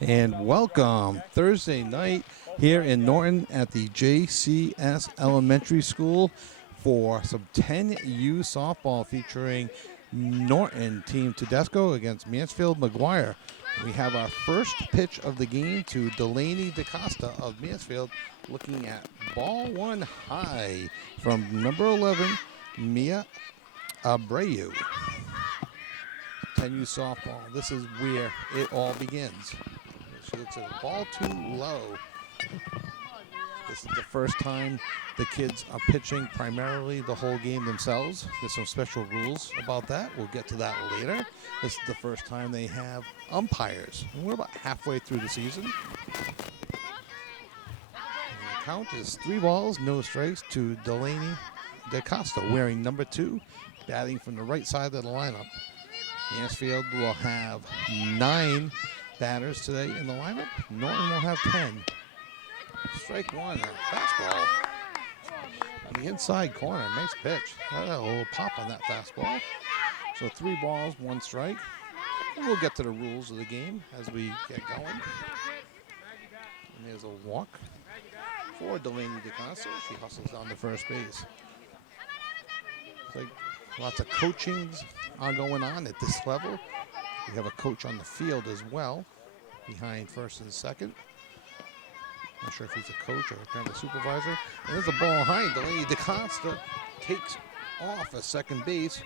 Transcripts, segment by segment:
And welcome Thursday night here in Norton at the JCS Elementary School for some 10U softball featuring Norton team Todesco against Mansfield McGuire. We have our first pitch of the game to Delaney DaCosta of Mansfield, looking at ball one high from number 11, Mia Abreu. 10U softball. This is where it all begins. She looks at the ball too low. This is the first time the kids are pitching primarily the whole game themselves. There's some special rules about that. We'll get to that later. This is the first time they have umpires. And we're about halfway through the season. And the count is 3 balls, no strikes to Delaney DaCosta, wearing number 2, batting from the right side of the lineup. Mansfield will have 9 batters today in the lineup. Norton will have 10. Strike one, a fastball on the inside corner. Nice pitch. A little pop on that fastball. So 3 balls, 1 strike. And we'll get to the rules of the game as we get going. And there's a walk for Delaney DaCosta. She hustles down to first base. It's like lots of coachings are going on at this level. We have a coach on the field as well, behind first and second. Not sure if he's a coach or kind of a supervisor. And there's a ball high. Delaney DaCosta takes off at second base.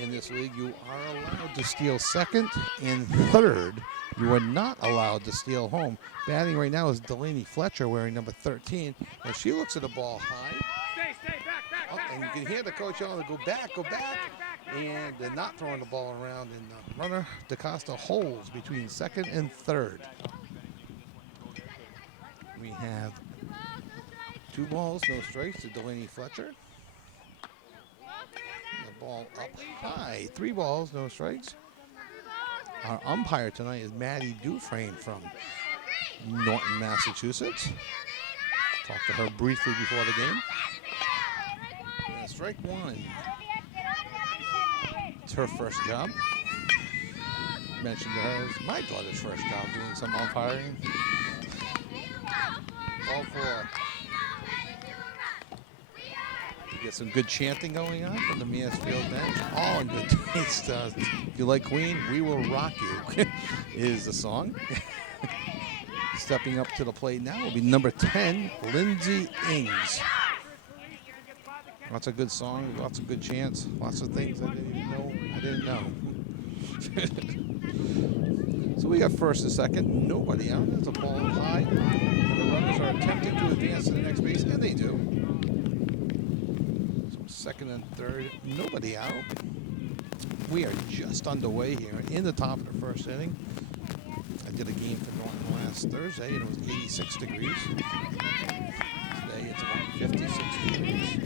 In this league, you are allowed to steal second and third. You are not allowed to steal home. Batting right now is Delaney Fletcher, wearing number 13. And she looks at the ball high. And you can hear the coach yelling, go back, go back. And they're not throwing the ball around. And the runner, DaCosta, holds between second and third. We have 2 balls, no strikes to Delaney Fletcher. The ball up high. 3 balls, no strikes. Our umpire tonight is Maddie Dufresne from Norton, Massachusetts. Talked to her briefly before the game. And strike one. It's her first job. Mentioned to her, it's my daughter's first job doing some umpiring. Ball 4. You get some good chanting going on from the Mansfield bench. All in good taste. If you like Queen, We Will Rock You is the song. Stepping up to the plate now will be number 10, Lindsay Ings. Lots of good songs, lots of good chants, lots of things I didn't even know I didn't know. So we got first and second, nobody out. That's a ball high. The runners are attempting to advance to the next base, and they do. So second and third, nobody out. We are just underway here in the top of the first inning. I did a game for Norton last Thursday, and it was 86 degrees. Today it's about 56 degrees.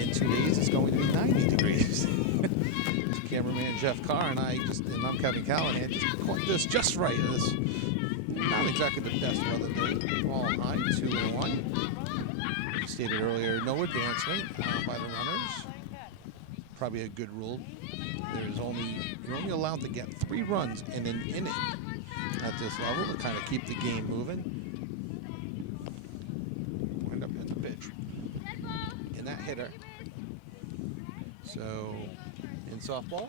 In 2 days, it's going to be 90 degrees. Cameraman Jeff Carr and I'm Kevin Callahan, just caught this just right. It's not exactly the best weather day. Ball high, 2-1. Stated earlier, no advancement by the runners. Probably a good rule. You're only allowed to get 3 runs in an inning at this level to kind of keep the game moving. Wind up at the pitch. And that hitter. So in softball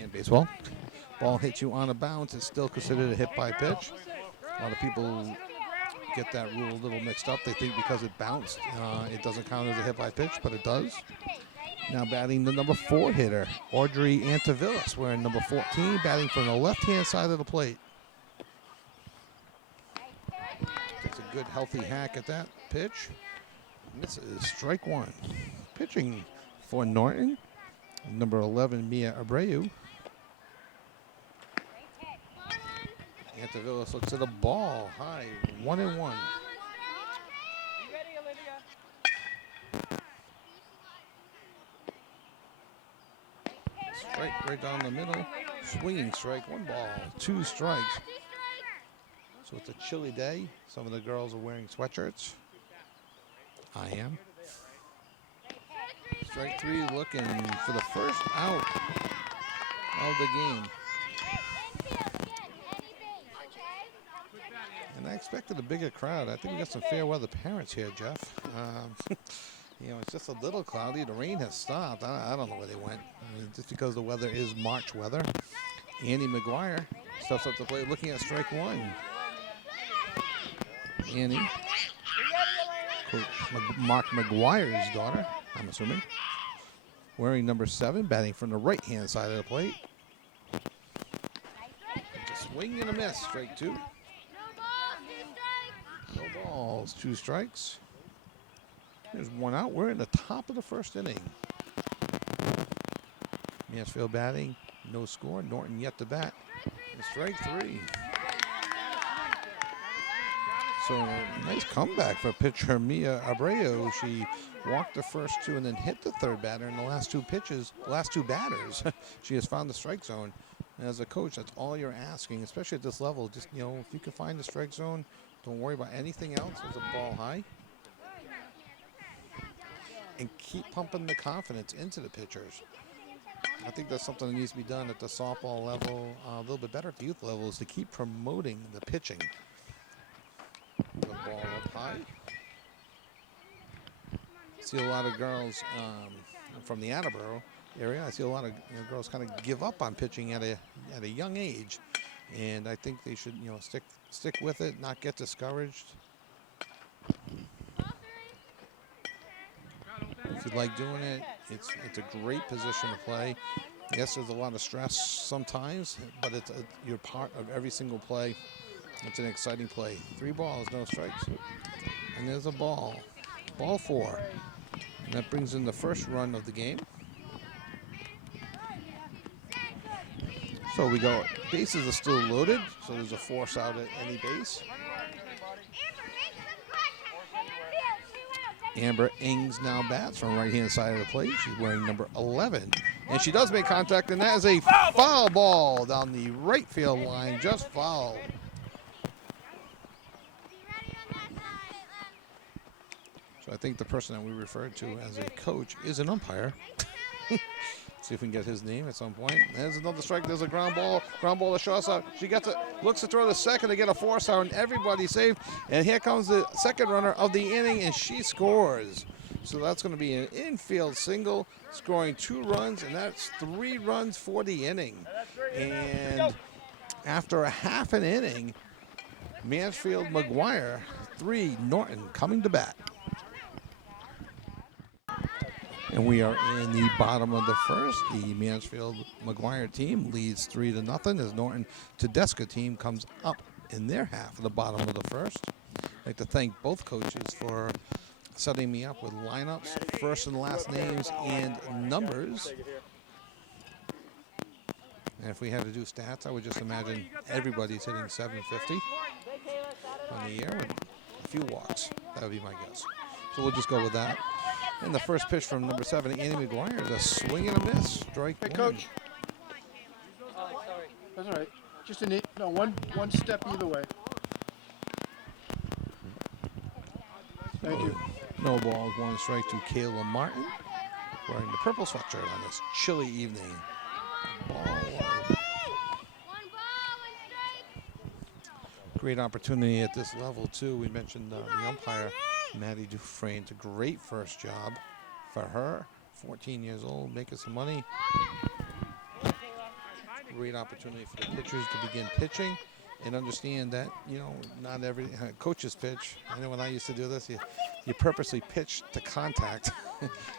and baseball, ball hits you on a bounce, it's still considered a hit by pitch. A lot of people get that rule a little mixed up. They think because it bounced, it doesn't count as a hit by pitch, but it does. Now batting the number 4 hitter, Audrey Antivillas, wearing number 14, batting from the left-hand side of the plate. Takes a good, healthy hack at that pitch. And this is strike 1. Pitching for Norton, number 11, Mia Abreu. Antivillas looks at the ball high, 1-1. Strike right down the middle. Swinging strike, 1 ball, 2 strikes. So it's a chilly day. Some of the girls are wearing sweatshirts. I am. Strike 3, looking for the first out of the game. And I expected a bigger crowd. I think we got some fair weather parents here, Jeff. You know, it's just a little cloudy. The rain has stopped. I don't know where they went. I mean, just because the weather is March weather. Annie McGuire steps up to play, looking at strike one. Annie, Mark McGuire's daughter, I'm assuming, wearing number 7, batting from the right-hand side of the plate. It's a swing and a miss, strike 2. No balls, 2 strikes. There's 1 out. We're in the top of the first inning. Mansfield batting, no score. Norton yet to bat. And strike 3. So nice comeback for pitcher Mia Abreu. She walked the first 2 and then hit the third batter in the last 2 pitches, last 2 batters. She has found the strike zone. And as a coach, that's all you're asking, especially at this level. Just, you know, if you can find the strike zone, don't worry about anything else. There's a ball high. And keep pumping the confidence into the pitchers. I think that's something that needs to be done at the softball level, a little bit better at the youth level, is to keep promoting the pitching. The ball up high. See a lot of girls from the Attleboro area. I see a lot of girls kind of give up on pitching at a young age, and I think they should stick with it, not get discouraged. If you like doing it, it's a great position to play. Yes, there's a lot of stress sometimes, but you're part of every single play. It's an exciting play. 3 balls, no strikes. And there's a ball. Ball 4. And that brings in the first run of the game. So we go, bases are still loaded, so there's a force out at any base. Amber Ings now bats from right-hand side of the plate. She's wearing number 11. And she does make contact, and that is a foul ball down the right field line, just foul. So I think the person that we referred to as a coach is an umpire. See if we can get his name at some point. There's another strike. There's a ground ball to shortstop. She gets it, looks to throw the second to get a force out, and everybody's safe. And here comes the second runner of the inning, and she scores. So that's going to be an infield single, scoring 2 runs, and that's 3 runs for the inning. And after a half an inning, Mansfield McGuire 3, Norton coming to bat. And we are in the bottom of the first. The Mansfield McGuire team leads 3-0 as Norton Todesco team comes up in their half of the bottom of the first. I'd like to thank both coaches for setting me up with lineups, first and last names, and numbers. And if we had to do stats, I would just imagine everybody's hitting 750 on the year with a few walks. That would be my guess. So we'll just go with that. And the first pitch from number 7, Annie McGuire, is a swing and a miss. Strike 1. Coach. That's all right. Just one step either way. Thank you. No balls, 1 strike to Kayla Martin, wearing the purple sweatshirt on this chilly evening. Ball. Great opportunity at this level, too. We mentioned the umpire, Maddie Dufresne. It's a great first job for her. 14 years old, making some money. Great opportunity for the pitchers to begin pitching and understand that, not every coach's pitch. I know when I used to do this, you purposely pitch to contact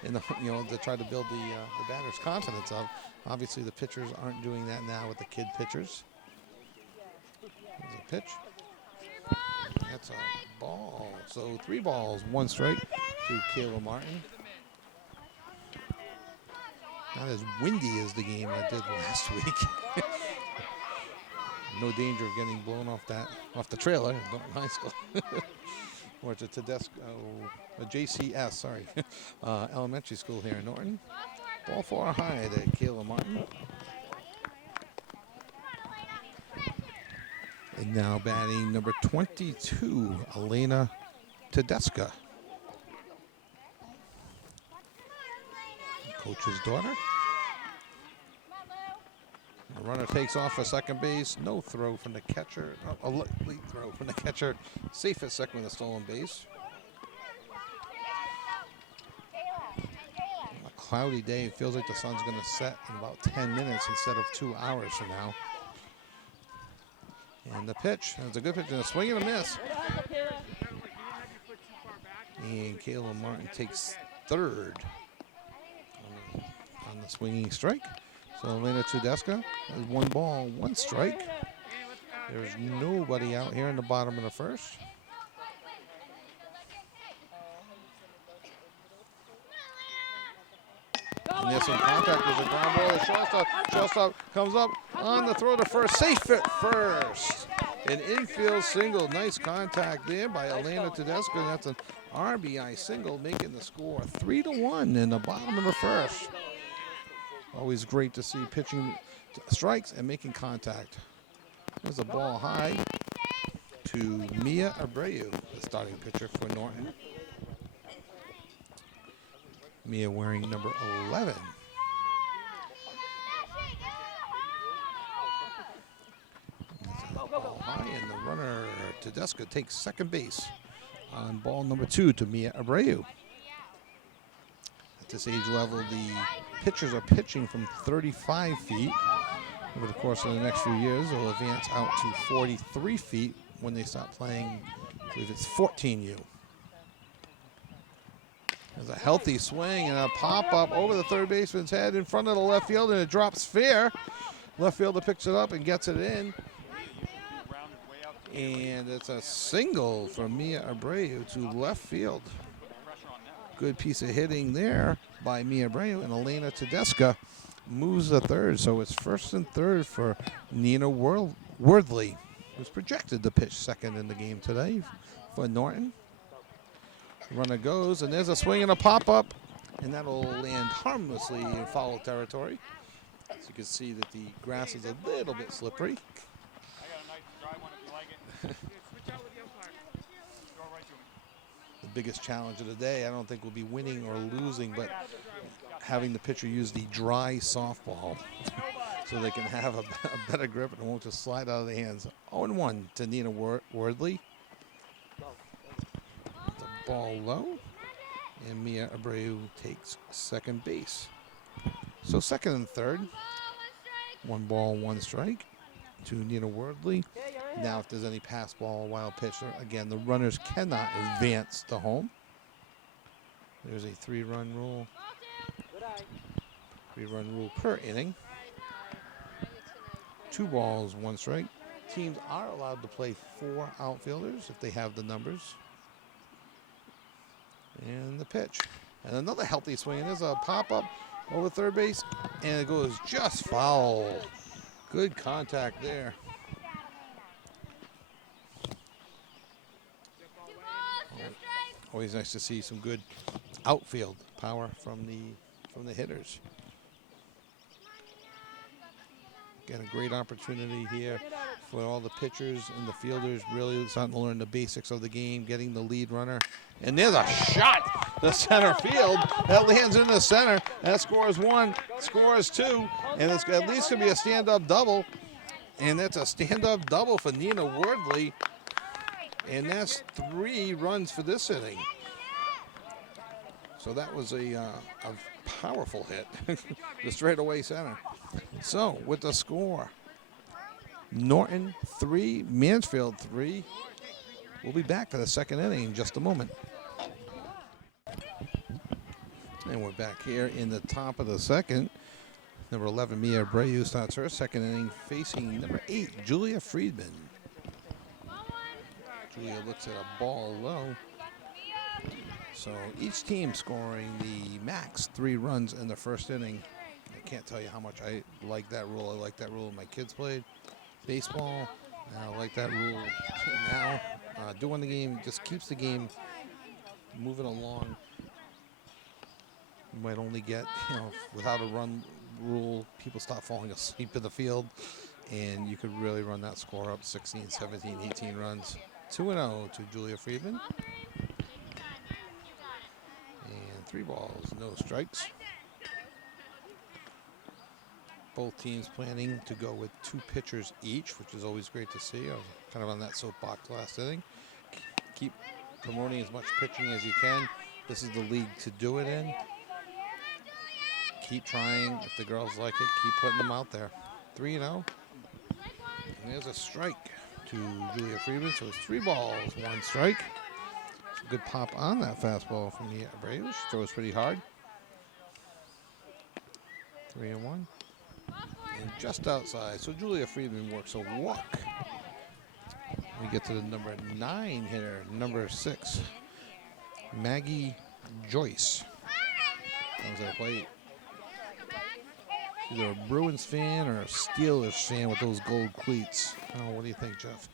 and, to try to build the batter's confidence up. Obviously, the pitchers aren't doing that now with the kid pitchers. There's a pitch. That's a ball. So 3 balls, 1 strike to Kayla Martin. Not as windy as the game I did last week. No danger of getting blown off the trailer at Norton High School. Or it's a Todesco, a JCS, sorry, elementary school here in Norton. Ball 4 high to Kayla Martin. And now batting number 22, Elena Todesco. Coach's daughter. The runner takes off for second base. No throw from the catcher. Oh, a late throw from the catcher. Safe at second with a stolen base. On a cloudy day. It feels like the sun's going to set in about 10 minutes instead of 2 hours from now. And the pitch. It's a good pitch. And a swing and a miss. And Caleb Martin takes third on the swinging strike. So Elena Todesco has 1 ball, 1 strike. There's nobody out here in the bottom of the first. And there's some contact. There's a ground ball. The shortstop. Shortstop comes up on the throw to first. Safe at first. An infield single. Nice contact there by Elena Todesco. That's an RBI single, making the score 3-1 in the bottom of the first. Always great to see pitching strikes and making contact. There's a ball high to Mia Abreu, the starting pitcher for Norton. Mia wearing number 11. Ball high, and the runner Todesco takes second base on ball number 2 to Mia Abreu. At this age level, the pitchers are pitching from 35 feet. Over the course of the next few years, they'll advance out to 43 feet when they start playing, I believe it's 14U. There's a healthy swing and a pop-up over the third baseman's head in front of the left field, and it drops fair. Left fielder picks it up and gets it in. And it's a single from Mia Abreu to left field. Good piece of hitting there by Mia Abreu, and Elena Todesco moves to third. So it's first and third for Nina Wordley, who's projected to pitch second in the game today for Norton. Runner goes, and there's a swing and a pop-up, and that'll land harmlessly in foul territory. So you can see that the grass is a little bit slippery. The biggest challenge of the day, I don't think will be winning or losing, but having the pitcher use the dry softball so they can have a better grip and it won't just slide out of the hands. 0-1 to Nina Wordley. The ball low, and Mia Abreu takes second base. So second and third, 1 ball, 1 strike to Nina Wordley. Now if there's any pass ball, wild pitch, again, the runners cannot advance to home. There's a 3-run rule. 3-run rule per inning. 2 balls, 1 strike. Teams are allowed to play 4 outfielders if they have the numbers. And the pitch. And another healthy swing. And there's a pop-up over third base, and it goes just foul. Good contact there. Always nice to see some good outfield power from the hitters. Again, a great opportunity here for all the pitchers and the fielders really starting to learn the basics of the game, getting the lead runner. And there's a shot to center field. That lands in the center. That scores 1, scores 2, and it's at least going to be a stand-up double. And that's a stand-up double for Nina Wordley. And that's 3 runs for this inning. So that was a powerful hit. The straightaway center. So with the score, Norton 3, Mansfield 3. We'll be back for the second inning in just a moment. And we're back here in the top of the second. Number 11, Mia Abreu starts her second inning facing number 8, Julia Friedman. Julia looks at a ball low. So each team scoring the max 3 runs in the first inning. I can't tell you how much I like that rule. I like that rule when my kids played baseball. I like that rule now. Doing the game just keeps the game moving along. You might only get, without a run rule, people start falling asleep in the field, and you could really run that score up 16, 17, 18 runs. 2-0 to Julia Friedman. And 3 balls, no strikes. Both teams planning to go with 2 pitchers each, which is always great to see. I was kind of on that soapbox last inning. Keep promoting as much pitching as you can. This is the league to do it in. Keep trying. If the girls like it, keep putting them out there. 3-0. And there's a strike to Julia Friedman. So it's 3 balls, 1 strike. It's a good pop on that fastball from the Abreu. She throws pretty hard. 3-1. And just outside. So Julia Friedman works a walk. We get to the number 9 hitter, number 6, Maggie Joyce. Comes to the plate. Either a Bruins fan or a Steelers fan with those gold cleats. Oh, what do you think, Jeff?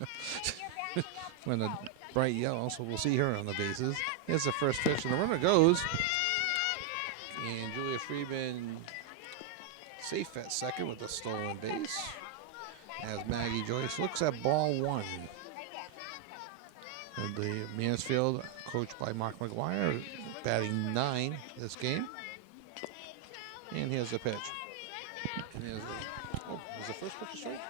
When a bright yellow, so we'll see her on the bases. Here's the first pitch, and the runner goes. And Julia Friedman safe at second with a stolen base. As Maggie Joyce looks at ball 1. And the Mansfield, coached by Mark McGuire, batting 9 this game. And here's the pitch. And here's the first pitch a strike?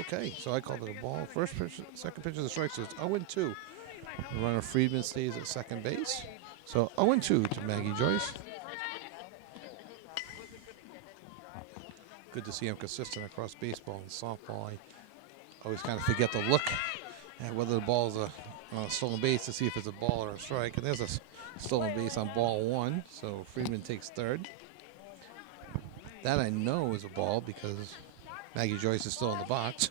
Okay, so I called it a ball. First pitch, second pitch is a strike, so it's 0-2. The runner Friedman stays at second base. So 0-2 to Maggie Joyce. Good to see him consistent across baseball and softball. I always kind of forget to look at whether the ball is a stolen base to see if it's a ball or a strike. And there's a stolen base on ball 1, so Friedman takes third. That I know is a ball because Maggie Joyce is still in the box.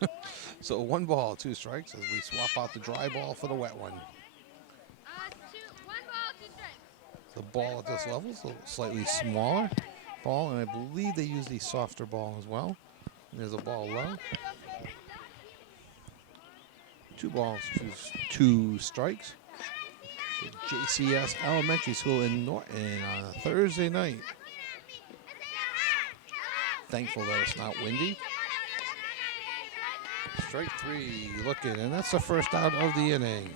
So 1 ball, 2 strikes as we swap out the dry ball for the wet one. 1 ball, 2 strikes. The ball at this level is a slightly smaller ball, and I believe they use the softer ball as well. And there's a ball low. 2 balls, 2 strikes. So JCS Elementary School in Norton on a Thursday night. Thankful that it's not windy. Strike 3 looking, and that's the first out of the inning.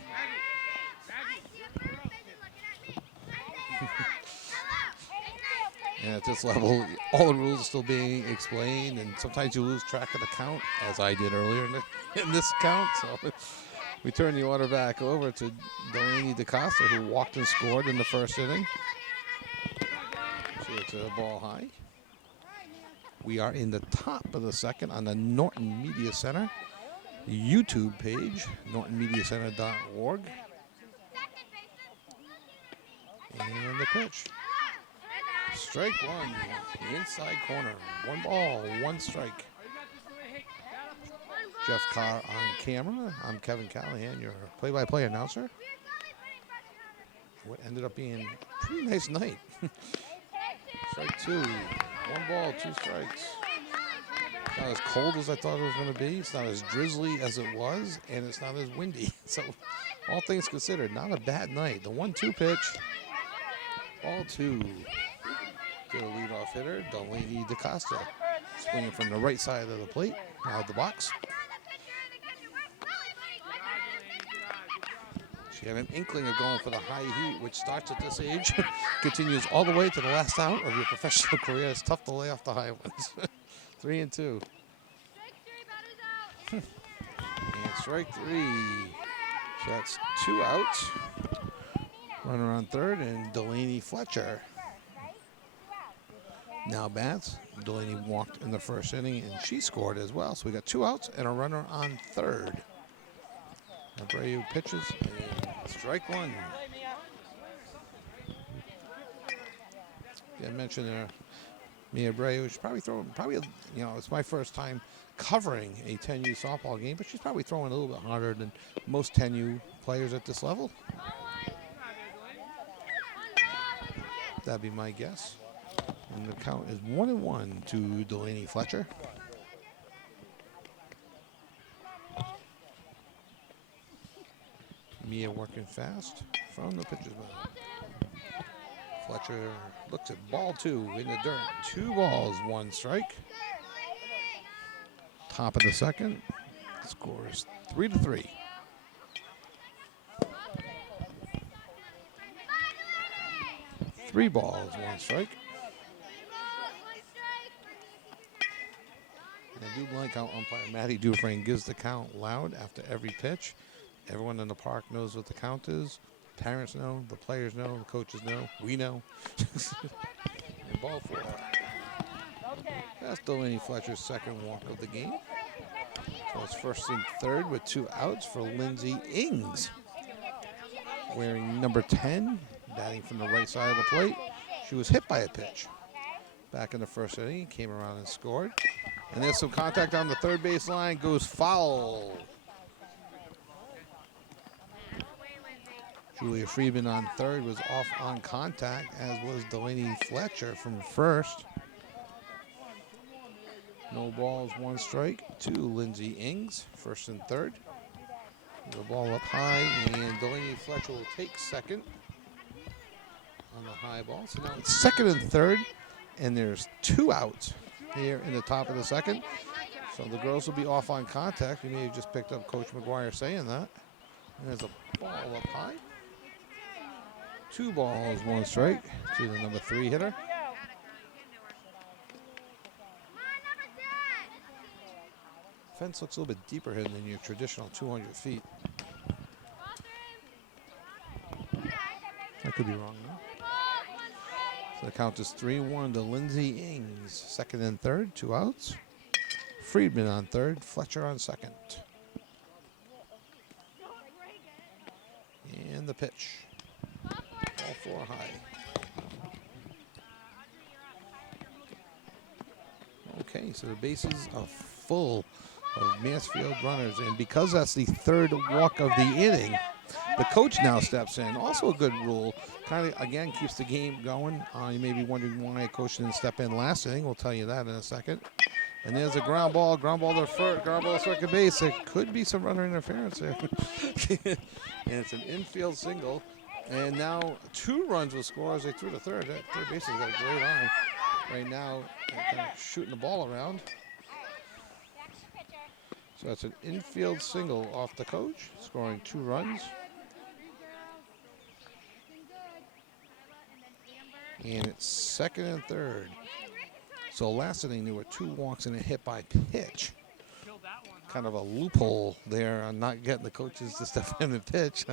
And at this level, all the rules are still being explained, and sometimes you lose track of the count, as I did earlier in this count. So we turn the order back over to Delaney DaCosta, who walked and scored in the first inning. So it's a ball high. We are in the top of the second on the Norton Media Center YouTube page, nortonmediacenter.org. And the pitch. Strike 1, the inside corner. 1 ball, 1 strike. Jeff Carr on camera. I'm Kevin Callahan, your play-by-play announcer. What ended up being a pretty nice night. Strike 2, 1 ball, 2 strikes. It's not as cold as I thought it was going to be. It's not as drizzly as it was, and it's not as windy. So, all things considered, not a bad night. The 1-2 pitch, ball 2. To the leadoff hitter, Delaney DaCosta, swinging from the right side of the plate, out of the box. She had an inkling of going for the high heat, which starts at this age, continues all the way to the last out of your professional career. It's tough to lay off the high ones. 3-2. And strike 3. So that's 2 outs. Runner on third, and Delaney Fletcher now bats. Delaney walked in the first inning, and she scored as well. So we got 2 outs and a runner on third. Abreu pitches, and strike 1. Yeah, I mentioned Mia Abreu. She's probably throwing, it's my first time covering a 10U softball game, but she's probably throwing a little bit harder than most 10U players at this level. That'd be my guess. And the count is 1-1 to Delaney Fletcher. Mia working fast from the pitcher's mound. Fletcher looks at ball 2 in the dirt. 2 balls, 1 strike. Top of the second. Scores 3-3. Three balls, 1 strike. do like how umpire Matty Dufresne gives the count loud after every pitch. Everyone in the park knows what the count is. Parents know, the players know, the coaches know, we know. And ball 4. That's Delaney Fletcher's second walk of the game. So it's first and third with 2 outs for Lindsay Ings. Wearing number 10, batting from the right side of the plate. She was hit by a pitch. Back in the first inning, came around and scored. And there's some contact on the third base line, goes foul. Julia Friedman on third was off on contact, as was Delaney Fletcher from first. No balls, 1 strike to Lindsay Ings, first and third. The ball up high, and Delaney Fletcher will take second on the high ball. So now it's second and third, and there's 2 outs here in the top of the second. So the girls will be off on contact. You may have just picked up Coach McGuire saying that. And there's a ball up high. 2 balls, 1 strike to the number 3 hitter. Fence looks a little bit deeper here than your traditional 200 feet. I could be wrong though. So the count is 3-1 to Lindsay Ings. Second and third, 2 outs. Friedman on third, Fletcher on second. And the pitch. Ball 4 high. Okay, so the bases are full of Mansfield runners. And because that's the third walk of the inning, the coach now steps in. Also a good rule. Kind of, again, keeps the game going. You may be wondering why a coach didn't step in last inning. We'll tell you that in a second. And there's a ground ball to first, ground ball to second base. There could be some runner interference there. And it's an infield single. And now 2 runs will score as they threw to third. That third base has got a great arm. Right now, they're kind of shooting the ball around. So that's an infield single off the coach, scoring 2 runs. And it's second and third. So last inning there were 2 walks and a hit by pitch. Kind of a loophole there on not getting the coaches to step in and pitch.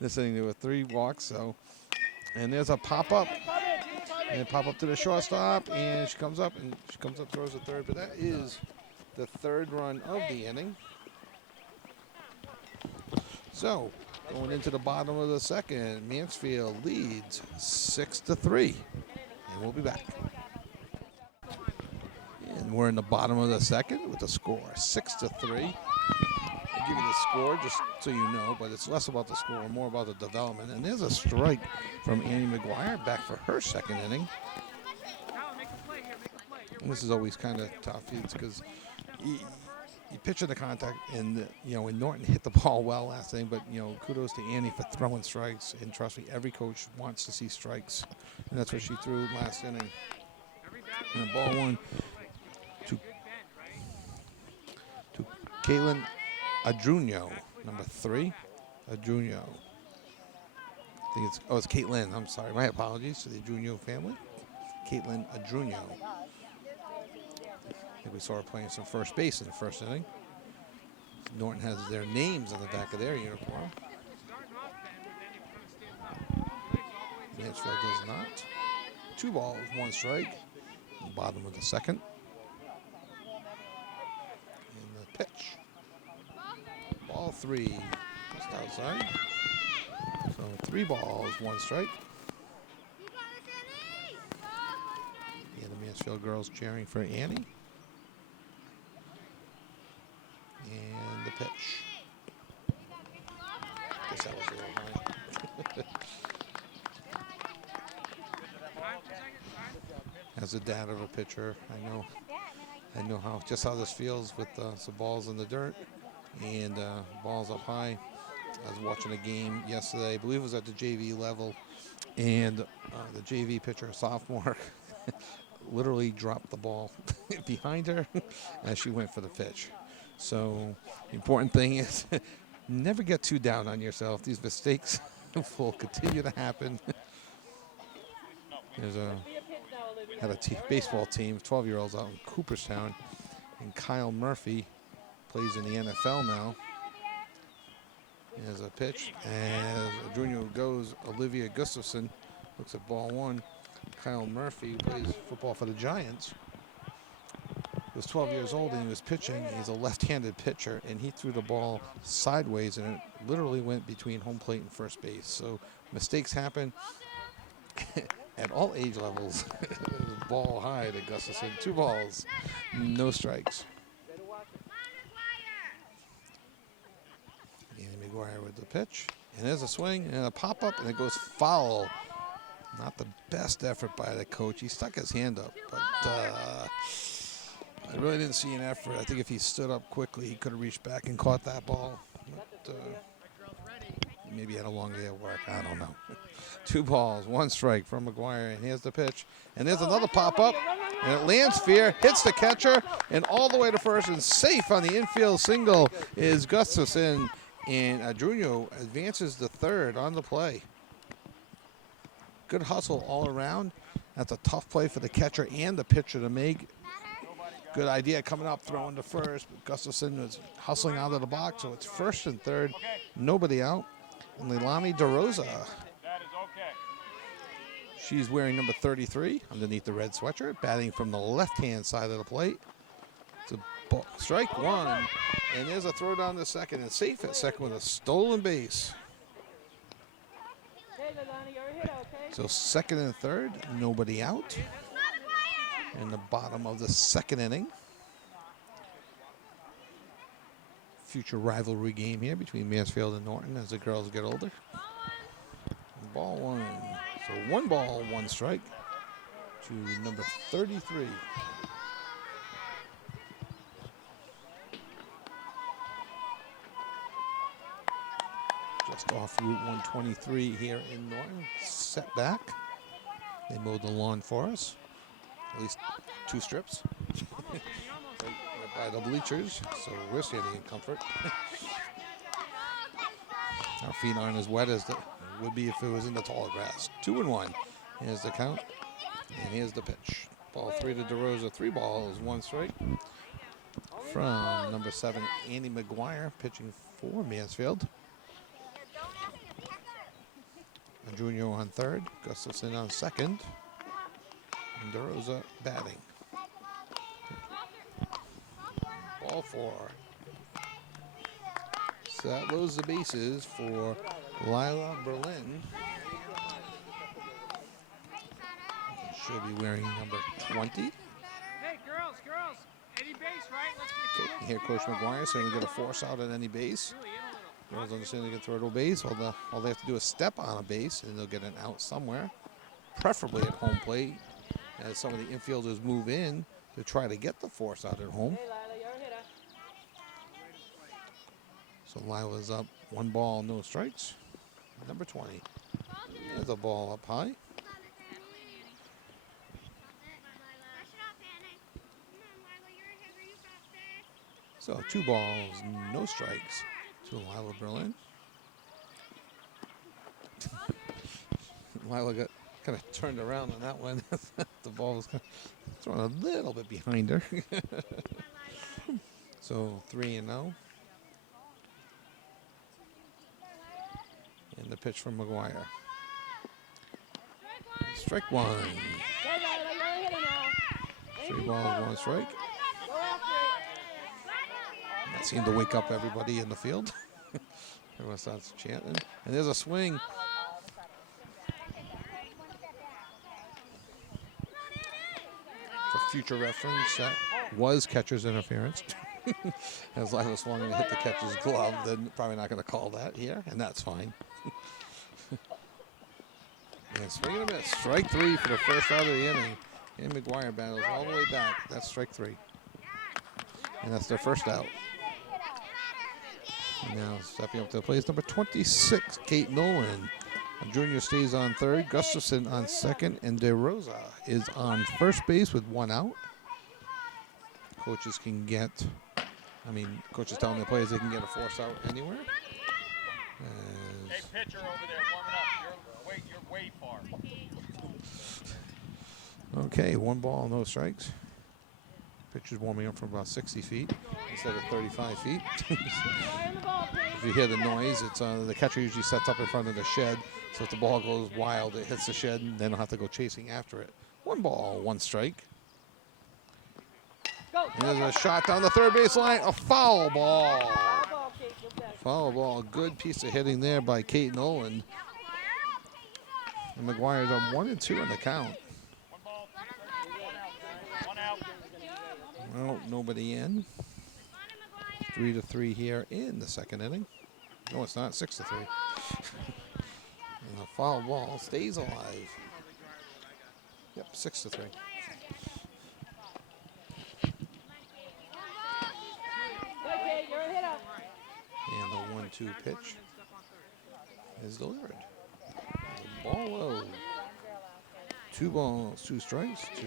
This inning there were 3 walks. So, and there's a pop up, and pop up to the shortstop, and she comes up, throws the third. But that is the 3rd run of the inning. So going into the bottom of the second, Mansfield leads 6-3, and we'll be back. And we're in the bottom of the second with the score 6-3. I'll give you the score just so you know, but it's less about the score, more about the development. And there's a strike from Annie McGuire back for her second inning. And this is always kind of tough. It's because you picture the contact, and and Norton hit the ball well last inning, but kudos to Annie for throwing strikes. And trust me, every coach wants to see strikes, and that's what she threw last inning. And the ball 1 to Caitlin Adruno, number 3, Adruno. I think it's Caitlin. I'm sorry, my apologies to the Adruno family. Caitlin Adruno. I think we saw her playing some first base in the first inning. Norton has their names on the back of their uniform. Mansfield does not. 2 balls, 1 strike. Bottom of the second. And the pitch. Ball 3, just outside. So 3 balls, 1 strike. And the Mansfield girls cheering for Annie. And the pitch. Guess that was a little high. As a dad of a pitcher, I know how this feels with some balls in the dirt and balls up high. I was watching a game yesterday, I believe it was at the JV level, and the JV pitcher, sophomore, literally dropped the ball behind her as she went for the pitch. So the important thing is never get too down on yourself. These mistakes will continue to happen. Had a baseball team, 12-year-olds out in Cooperstown, And Kyle Murphy plays in the NFL now. There's a pitch. As a junior goes, Olivia Gustafson looks at ball one. Kyle Murphy plays football for the Giants. He was 12 years old and he was pitching. He's a left-handed pitcher, and he threw the ball sideways, and it literally went between home plate and first base. So mistakes happen at all age levels. Ball high to Gustafson. 2 balls, no strikes. And McGuire with the pitch. And there's a swing and a pop-up, and it goes foul. Not the best effort by the coach. He stuck his hand up, but I really didn't see an effort. I think if he stood up quickly, he could have reached back and caught that ball. But, maybe he had a long day at work. I don't know. 2 balls, 1 strike from McGuire, and here's the pitch. And there's another pop-up, and it lands fair, hits the catcher, and all the way to first, and safe on the infield single is Gustafson, and Adruno advances to third on the play. Good hustle all around. That's a tough play for the catcher and the pitcher to make. Good idea coming up, throwing to first. But Gustafson was hustling out of the box, so it's first and third. Nobody out. And Leilani DeRosa. She's wearing number 33 underneath the red sweatshirt, batting from the left-hand side of the plate. It's a ball, strike 1. And there's a throw down to second, and safe at second with a stolen base. So second and third, nobody out. In the bottom of the second inning. Future rivalry game here between Mansfield and Norton as the girls get older. Ball 1. So 1 ball, 1 strike to number 33. Just off Route 123 here in Norton. Set back. They mowed the lawn for us. At least 2 strips. Right by the bleachers, so we're sitting in comfort. Our feet aren't as wet as it would be if it was in the taller grass. 2-1. Here's the count, and here's the pitch. Ball 3 to DeRosa. 3 balls, 1 strike. From number 7, Andy McGuire, pitching for Mansfield. Junior on third, Gustafson on second, and DeRosa batting. Ball 4. So that loads the bases for Lila Berlin. She'll be wearing number 20. Hey, girls, any base, right? Let's get Okay, here Coach McGuire saying we get a force out at any base. Girls understand they can throw to a base. All they have to do is step on a base, and they'll get an out somewhere, preferably at home plate, as some of the infielders move in to try to get the force out at home. So Lila's up 1 ball, no strikes. Number 20. There's a ball up high. So 2 balls, no strikes to Lila Berlin. Lila got kind of turned around on that one. The ball was kind of thrown a little bit behind her. So 3-0. And the pitch from McGuire. Strike 1. 3 balls, 1 strike. That seemed to wake up everybody in the field. Everyone starts chanting. And there's a swing. For future reference, that was catcher's interference. As Lila swung and hit the catcher's glove, they're probably not going to call that here, and that's fine. And swing and a miss. Strike 3 for the first out of the inning. And McGuire battles all the way back. That's strike 3. And that's their first out. And now stepping up to the plate is number 26, Kate Nolan. Junior stays on third, Gustafson on second, and DeRosa is on first base with 1 out. Coaches can get, coaches telling their players they can get a force out anywhere. Hey, pitcher over there, warming up. You're way far. Okay, 1 ball, no strikes. Pitcher's warming up from about 60 feet instead of 35 feet. If you hear the noise, it's the catcher usually sets up in front of the shed. So if the ball goes wild, it hits the shed, and then they'll have to go chasing after it. 1 ball, 1 strike. And there's a shot down the third baseline, a foul ball. Foul ball, good piece of hitting there by Kate Nolan. And McGuire's on 1-2 in the count. Well, nobody in. 3-3 here in the second inning. No, it's not. 6-3. And the foul ball stays alive. Yep, 6-3. And the 1-2 pitch is delivered. Ball low. 2 balls, 2 strikes to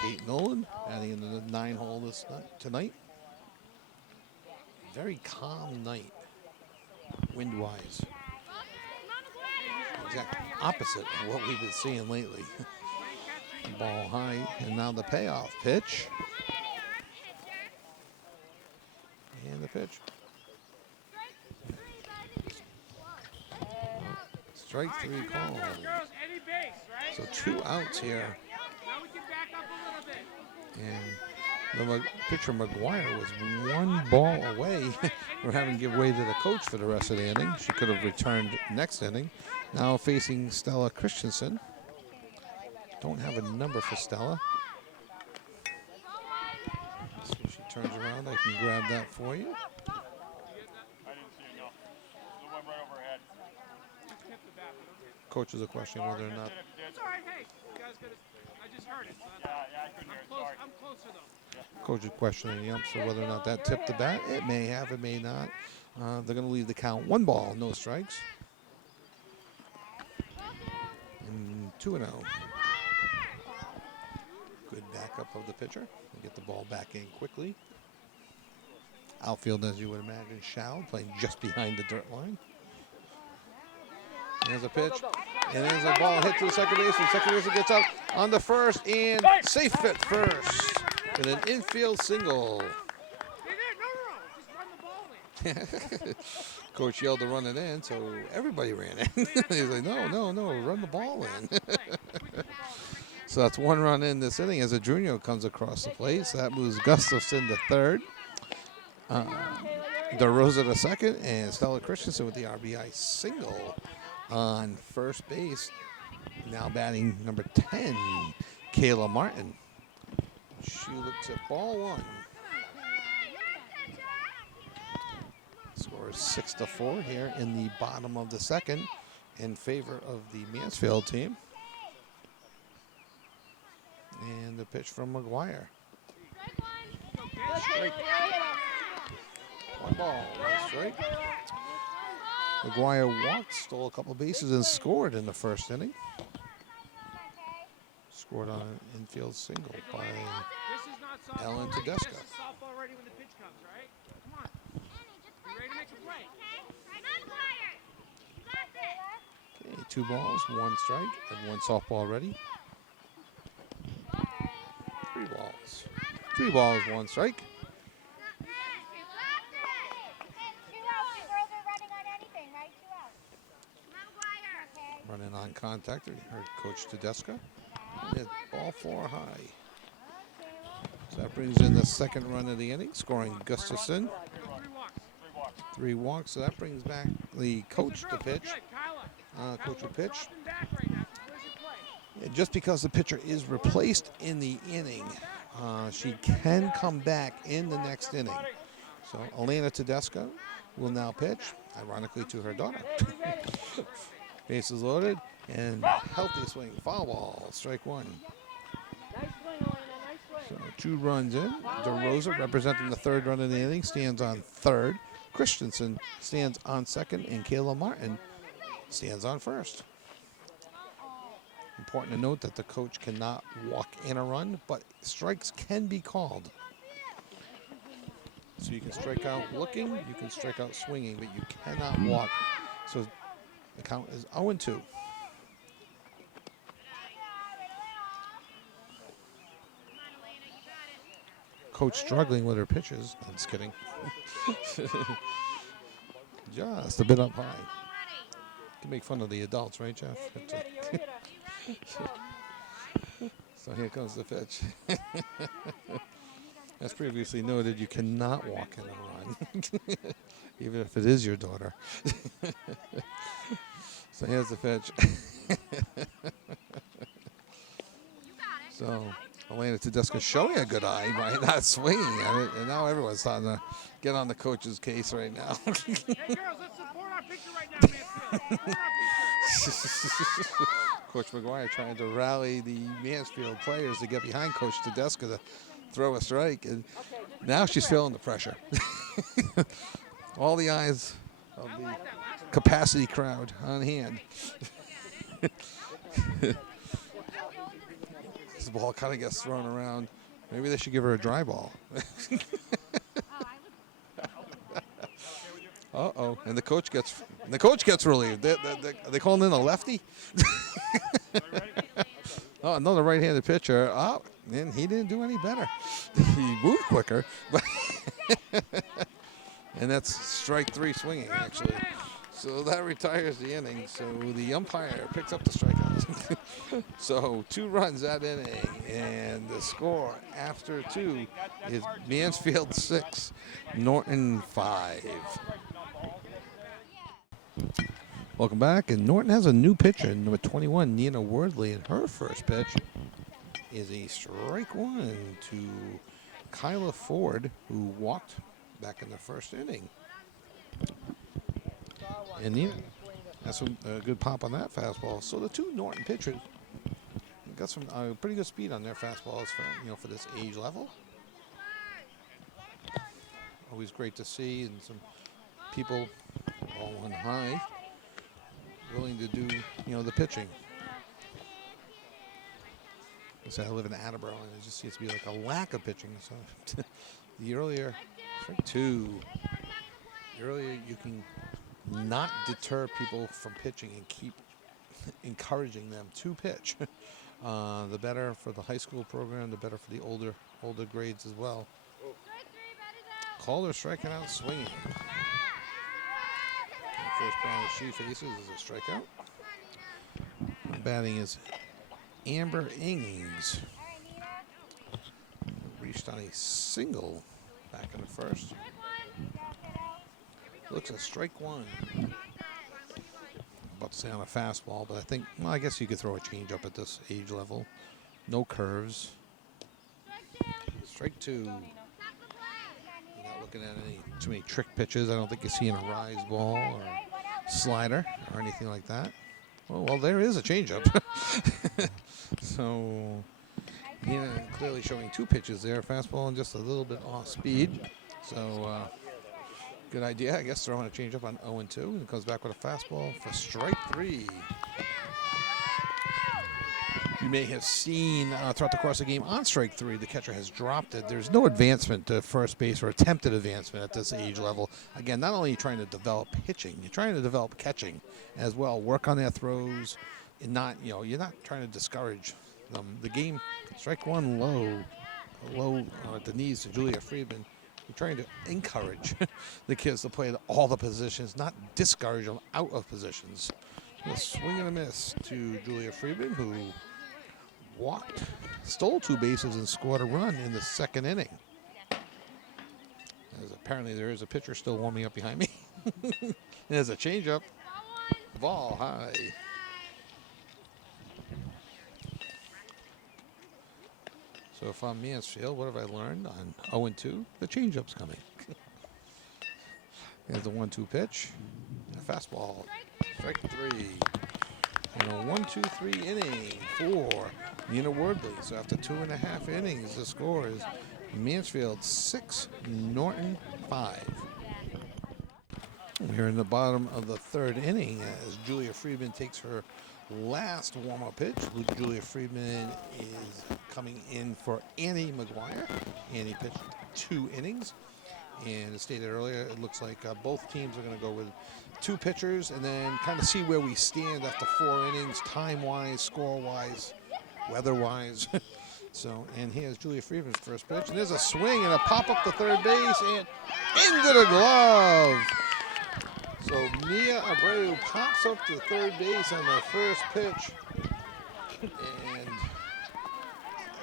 Kate Nolan, adding into the 9-hole tonight. Very calm night, wind-wise. Exact opposite of what we've been seeing lately. Ball high, and now the payoff pitch. And the pitch. Strike 3 call. So 2 outs here. And the pitcher McGuire was 1 ball away from having to give way to the coach for the rest of the inning. She could have returned next inning. Now facing Stella Christensen. Don't have a number for Stella. So she turns around. I can grab that for you. Coach is a question whether or not. It's all right. Hey, you guys got I just heard it. So I couldn't hear it. Sorry. I'm closer though. Coach is questioning the umpster whether or not that tipped the bat. It may have, it may not. They're going to leave the count 1 ball, no strikes. And 2-0. Good backup of the pitcher. Get the ball back in quickly. Outfield, as you would imagine, Shao playing just behind the dirt line. There's a pitch, and there's a ball hit to the second baseman. Second baseman gets up on the first, and safe at first with an infield single. Coach yelled to run it in, so everybody ran in. He's like, no, run the ball in. So that's 1 run in this inning as a junior comes across the plate. So that moves Gustafson to third. DeRosa to second, and Stella Christensen with the RBI single on first base. Now batting number 10, Kayla Martin. She looks at ball 1. Score is 6-4 here in the bottom of the second in favor of the Mansfield team. And the pitch from McGuire. Strike. 1 ball, 1 strike. McGuire walked, stole a couple bases, and scored in the first inning. Scored on an infield single by Ellen Todesco. Okay, 2 balls, 1 strike, and 1 softball ready. 3 balls. 3 balls, 1 strike. Running on contact, heard Coach Todesco. Hit ball 4 high. So that brings in the second run of the inning, scoring Gustafson. 3 walks, so that brings back the coach to pitch. Coach will pitch. And just because the pitcher is replaced in the inning, she can come back in the next inning. So Elena Todesco will now pitch, ironically to her daughter. Bases loaded, and healthy swing, foul ball, strike 1. So 2 runs in. DeRosa, representing the 3rd run of the inning, stands on 3rd. Christensen stands on 2nd, and Kayla Martin stands on 1st. Important to note that the coach cannot walk in a run, but strikes can be called. So you can strike out looking, you can strike out swinging, but you cannot walk. So the count is 0-2. coach struggling with her pitches. I'm just kidding. Just a bit up high. Can make fun of the adults, right, Jeff? So here comes the pitch. As previously noted, you cannot walk in a run, even if it is your daughter. So here's the pitch. So Elena Todesco showing a good eye by not swinging at it, and now everyone's starting to get on the coach's case right now. Hey, girls, let's support our pitcher right now, Mansfield. Support our pitcher. Coach McGuire trying to rally the Mansfield players to get behind Coach Todesco to throw a strike, and now she's feeling the pressure. All the eyes of the capacity crowd on hand. This ball kind of gets thrown around. Maybe they should give her a dry ball. Uh-oh, and the coach gets relieved. Are they calling in a lefty? Oh, another right-handed pitcher. Oh, and he didn't do any better. He moved quicker. And that's strike 3 swinging, actually. So that retires the inning. So the umpire picks up the strikeouts. So 2 runs that inning. And the score after 2 is Mansfield 6, Norton 5. Welcome back. And Norton has a new pitcher, number 21, Nina Wordley. And her first pitch is a strike 1 to Kyla Ford, who walked back in the first inning. And Nina has some good pop on that fastball. So the 2 Norton pitchers got some pretty good speed on their fastballs for this age level. Always great to see, and some people all on high willing to do the pitching. I live in Attleboro, and it just seems to be like a lack of pitching. So the earlier, strike 2, the earlier you can not deter people from pitching and keep encouraging them to pitch, the better for the high school program, the better for the older grades as well. Calder striking out, swinging. The first batter she faces is a strikeout. Batting is Amber Ings. Reached on a single back in the first. Looks a strike 1. About to say on a fastball, but I guess you could throw a changeup at this age level. No curves. Strike 2. Not looking at too many trick pitches. I don't think you're seeing a rise ball or slider or anything like that. Well, there is a changeup. So, clearly showing 2 pitches there. Fastball and just a little bit off speed. So, good idea, I guess, throwing a changeup on 0-2. And comes back with a fastball for strike 3. You may have seen throughout the course of the game on strike 3, the catcher has dropped it. There's no advancement to first base or attempted advancement at this age level. Again, not only are you trying to develop pitching, you're trying to develop catching as well. Work on their throws, and you're not trying to discourage them. The game, strike 1 low at the knees to Julia Friedman. You're trying to encourage the kids to play all the positions, not discourage them out of positions. A swing and a miss to Julia Friedman, who stole 2 bases and scored a run in the second inning. As apparently there is a pitcher still warming up behind me. There's a changeup. Ball high. So if I'm Mansfield, what have I learned on 0-2? The changeup's coming. There's the 1-2 pitch. A fastball. Strike 3. And a 1-2-3 inning for Nina Wordley. So after 2.5 innings, the score is Mansfield 6, Norton 5. We're in the bottom of the 3rd inning as Julia Friedman takes her last warm-up pitch. Julia Friedman is coming in for Annie McGuire. Annie pitched 2 innings. And as stated earlier, it looks like both teams are going to go with 2 pitchers and then kind of see where we stand after 4 innings, time-wise, score-wise, weather-wise. So, and here's Julia Friedman's first pitch. And there's a swing and a pop up to third base and into the glove. So Mia Abreu pops up to third base on the first pitch. And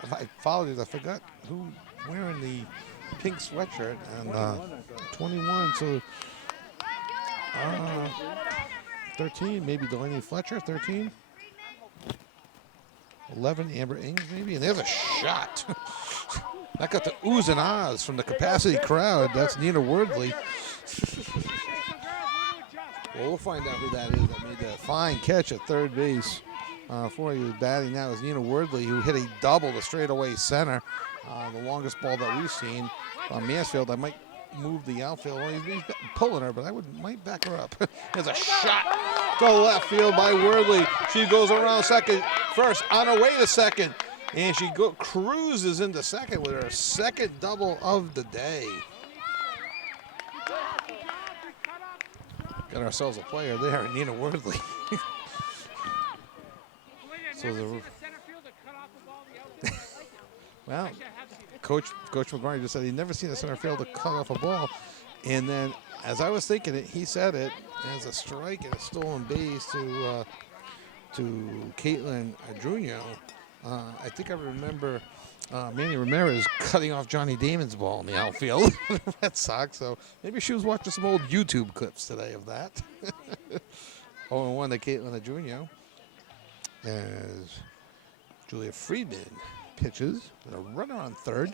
if I followed it, I forgot who wearing the pink sweatshirt. And 21, so 13, maybe Delaney Fletcher, 13. 11, Amber Ings, maybe. And there's a shot. That got the oohs and ahs from the capacity crowd. That's Nina Wordley. Well, we'll find out who that is that made that fine catch at third base. For you batting now is Nina Wordley, who hit a double to straightaway center. The longest ball that we've seen. Mansfield, I might move the outfield. Well, he's pulling her, but I might back her up. There's a shot to left field by Wordley. She goes around first, on her way to second. And she cruises into second with her second double of the day. Got ourselves a player there, Nina Wordley. So well, Coach McGuire just said he'd never seen a center fielder cut off a ball. And then, as I was thinking it, he said it as a strike and a stolen base to Caitlin Adruno. I think I remember Manny Ramirez cutting off Johnny Damon's ball in the outfield. Red Sox. So maybe she was watching some old YouTube clips today of that. 0-1 to Caitlin Adruno. As Julia Friedman pitches with a runner on third.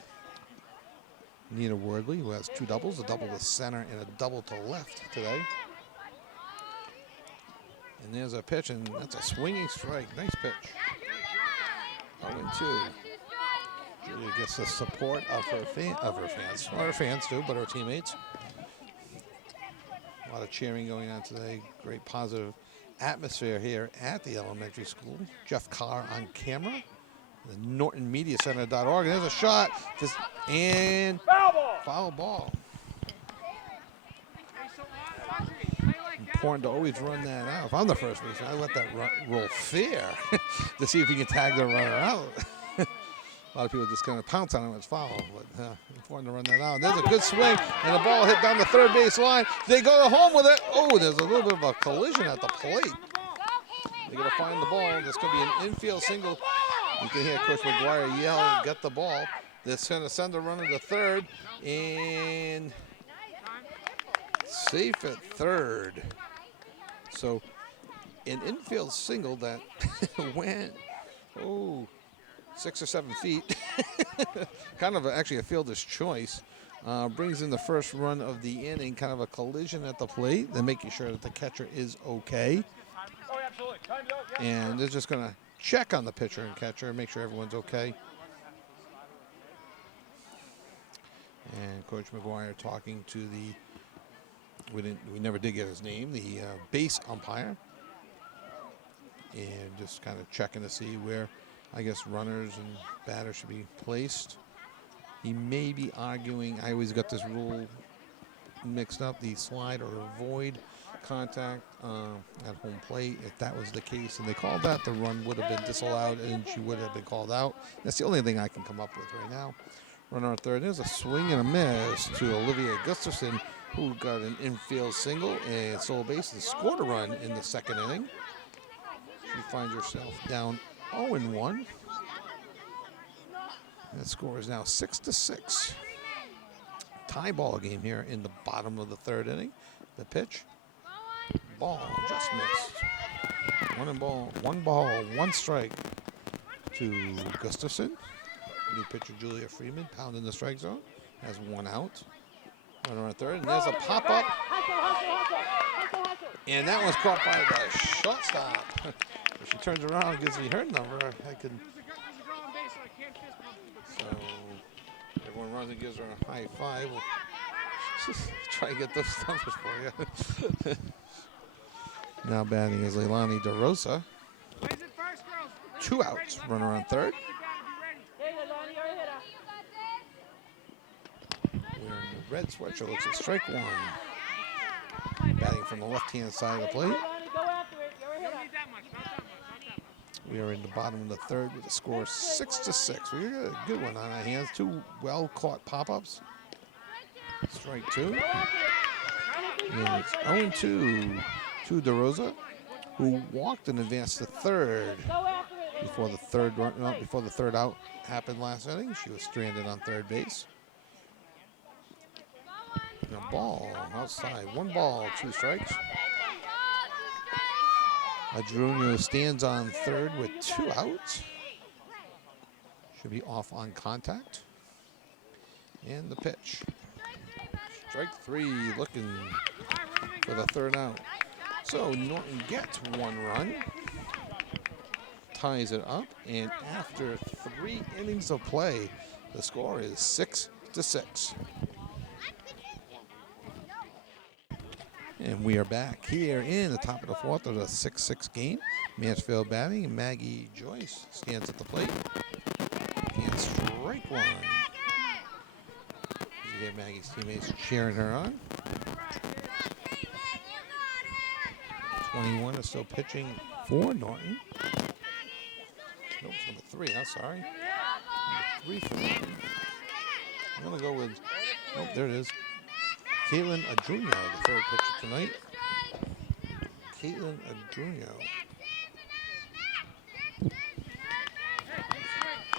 Nina Wordley, who has two doubles, a double to center and a double to left today. And there's a pitch, and that's a swinging strike. Nice pitch. 0-2. Julia gets the support of her fans. Well, her fans too, but her teammates. A lot of cheering going on today. Great positive atmosphere here at the elementary school. Jeff Carr on camera. The NortonMediaCenter.org. There's a shot. And foul ball. Important to always run that out. If I'm the first baseman, I let that roll fair to see if you can tag the runner out. A lot of people just kind of pounce on it when it's foul, but important to run that out. There's a good swing, and the ball hit down the third base line. They go home with it. Oh, there's a little bit of a collision at the plate. They got to find the ball. There's going to be an infield single. You can hear Coach McGuire yell, "Get the ball." They're going to send the runner to third, and safe at third. So an infield single that went, 6 or 7 feet. Kind of actually a fielder's choice. Brings in the first run of the inning, kind of a collision at the plate. They're making sure that the catcher is okay. And they're just going to check on the pitcher and catcher, make sure everyone's okay. And Coach McGuire talking to we never did get his name, the base umpire. And just kind of checking to see where, I guess, runners and batters should be placed. He may be arguing, I always got this rule mixed up, the slide or avoid contact at home plate. If that was the case and they called that, the run would have been disallowed and she would have been called out. That's the only thing I can come up with right now. Runner on third. There's a swing and a miss to Olivia Gustafson, who got an infield single and stole base and scored a run in the second inning. She finds herself down 0-1. That score is now 6-6. Tie ball game here in the bottom of the third inning. The pitch. Ball just missed. One ball, one strike to Gustafson. New pitcher Julia Friedman pounding the strike zone. Has one out. Runner on third. And there's a pop up. And that one's caught by the shortstop. If she turns around and gives me her number, I can. So everyone runs and gives her a high five. We'll just try and get those numbers for you. Now batting is Leilani DeRosa. 2 outs. Runner on third. Wearing the red sweatshirt, looks at strike one. Batting from the left-hand side of the plate. We are in the bottom of the third with a score 6-6. We got a good one on our hands. Two well-caught pop-ups. Strike two. And it's 0-2 to DeRosa, who walked and advanced to third before the third out happened last inning. She was stranded on third base. And a ball outside. 1 ball, 2 strikes. Adruno stands on third with 2 outs. Should be off on contact. And the pitch. Strike 3, looking for the third out. So Norton gets 1 run, ties it up, and after 3 innings of play, the score is 6-6. And we are back here in the top of the fourth of the 6-6 game. Mansfield batting, and Maggie Joyce stands at the plate. And strike 1. You get Maggie's teammates cheering her on. 21 is still pitching for Norton. Nope, it's number 3, I'm sorry. Number 3 for Norton. I'm going to go with, nope, there it is. Caitlin Adruno, the third pitcher tonight. Caitlin Adruno.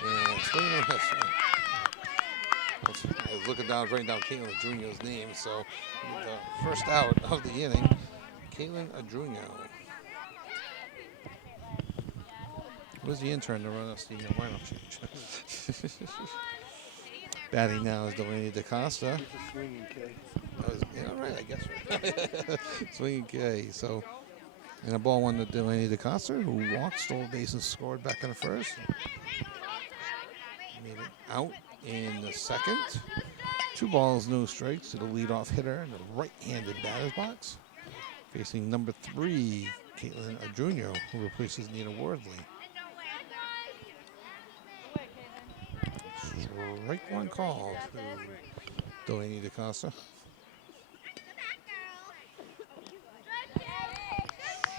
And swinging on this. I was looking down, writing down Caitlin Adruno's name, so the first out of the inning, Caitlin Adruno. Where's the intern to run us the lineup change? Batting now is Delaney DaCosta. It's a swinging K. Yeah, right, I guess. Right. Swinging K. So, and a ball 1 to Delaney DaCosta, who walked, stole a base, and scored back in the first. Made it out in the second. 2 balls, no strikes to the leadoff hitter in the right-handed batter's box. Facing number 3, Caitlin Adruno, who replaces Nina Wardley. Strike 1 called to Delaney DaCosta.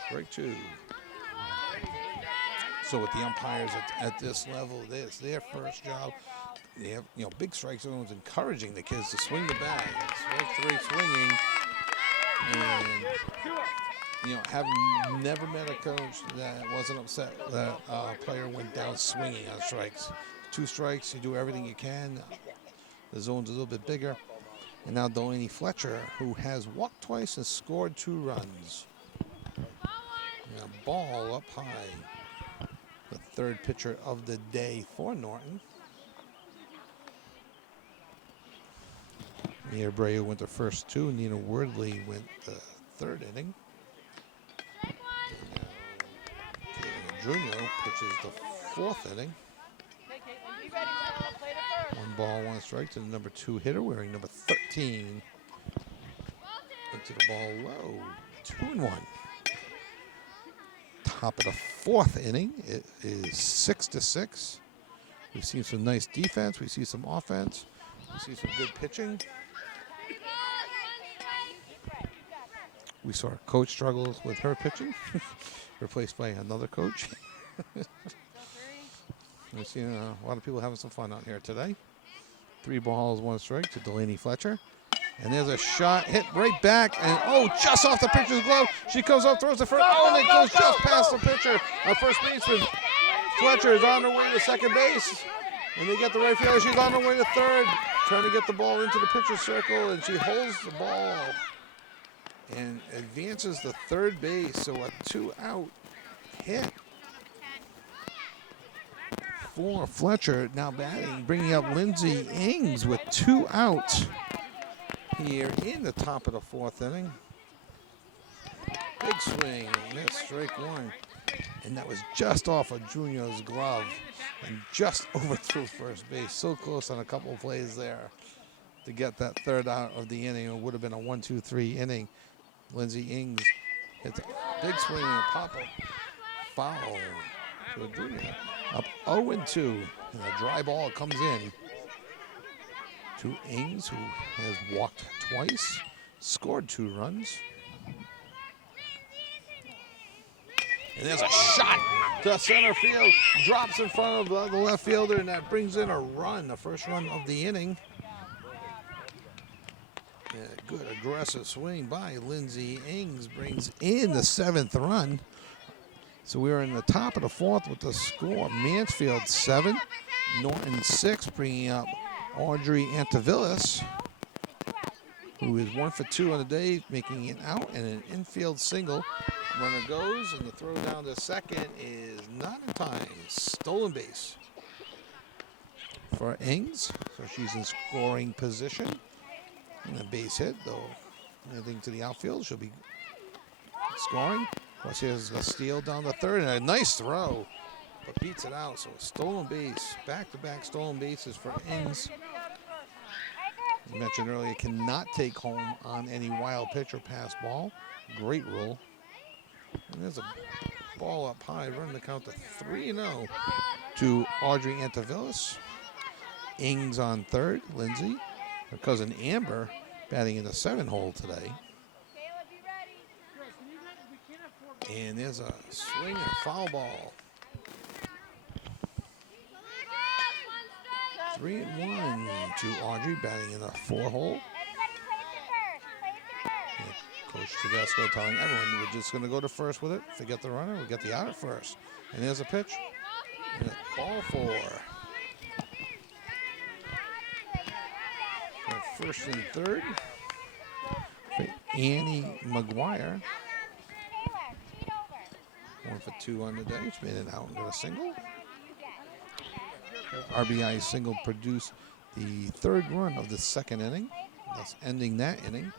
Strike 2. So with the umpires at this level, it's their first job. They have, big strike zones, encouraging the kids to swing the bat. Strike 3 swinging. And, having never met a coach that wasn't upset that a player went down swinging on strikes. 2 strikes, you do everything you can. The zone's a little bit bigger. And now Delaney Fletcher, who has walked twice and scored 2 runs. And a ball up high. The third pitcher of the day for Norton. Nia Abreu went the first 2. Nina Wardley went the 3rd inning. Caitlin Adruno pitches the 4th inning. 1 ball, 1 strike to the number 2 hitter, wearing number 13. Into the ball low. 2-1. Top of the 4th inning. It is 6-6. We've seen some nice defense. We see some offense. We see some good pitching. We saw a coach struggle with her pitching, replaced by another coach. We've seen a lot of people having some fun out here today. 3 balls, 1 strike to Delaney Fletcher. And there's a shot hit right back. And, just off the pitcher's glove. She comes up, throws the first. And it goes just past the pitcher. Our first baseman, Fletcher, is on her way to second base. And they get the right fielder. She's on her way to third, trying to get the ball into the pitcher's circle. And she holds the ball and advances to third base. So a 2-out hit for Fletcher. Now batting, bringing up Lindsay Ings with 2 outs here in the top of the 4th inning. Big swing, miss, strike 1. And that was just off of Junior's glove and just overthrew first base. So close on a couple of plays there to get that 3rd out of the inning. It would have been a 1-2-3 inning. Lindsay Ings hits a big swing and a pop-up foul to Junior. Up 0-2, and a dry ball comes in to Ings, who has walked twice, scored 2 runs. And there's a shot to center field. Drops in front of the left fielder, and that brings in a run, the first run of the inning. Yeah, good aggressive swing by Lindsey Ings brings in the 7th run. So we're in the top of the 4th with the score. Mansfield 7, Norton 6, bringing up Audrey Antivillas, who is 1 for 2 on the day, making an out and an infield single. Runner goes, and the throw down to second is not in time. Stolen base for Ings, so she's in scoring position. And a base hit, though. Anything to the outfield, she'll be scoring. Plus, here's a steal down the 3rd, and a nice throw, but beats it out. So, stolen base, back-to-back stolen bases for Ings. As I mentioned earlier, cannot take home on any wild pitch or pass ball. Great rule. And there's a ball up high, running the count to 3-0 to Audrey Antivillas. Ings on 3rd, Lindsay. Her cousin Amber batting in the 7-hole today. And there's a swing and a foul ball. 3-1 to Audrey batting in the 4-hole. Coach Todesco telling everyone we're just going to go to first with it. Forget the runner. We get the out at first. And there's a pitch. And a ball 4. First and 3rd for Annie McGuire. 1 for 2 on the day. She's made it out and got a single. RBI single produced the 3rd run of the 2nd inning. Thus ending that inning.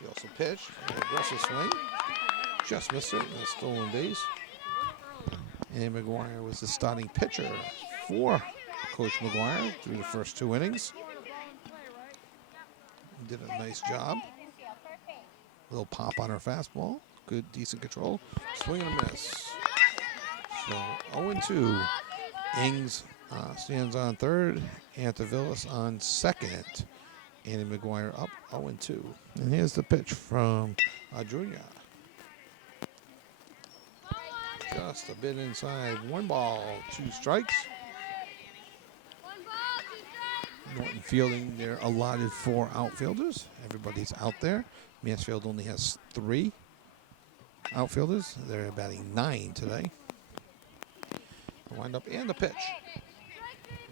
She also pitched an aggressive swing. Just missed it. And a stolen base. Annie McGuire was the starting pitcher for Coach McGuire through the first 2 innings. Did a nice job. Little pop on her fastball. Good, decent control. Swing and a miss. So 0-2. Ings stands on 3rd. Antivillas on 2nd. Annie McGuire up 0-2. And here's the pitch from Adrunia. Just a bit inside. 1 ball, 2 strikes. Norton fielding their allotted 4 outfielders. Everybody's out there. Mansfield only has 3 outfielders. They're batting 9 today. Wind up and the pitch.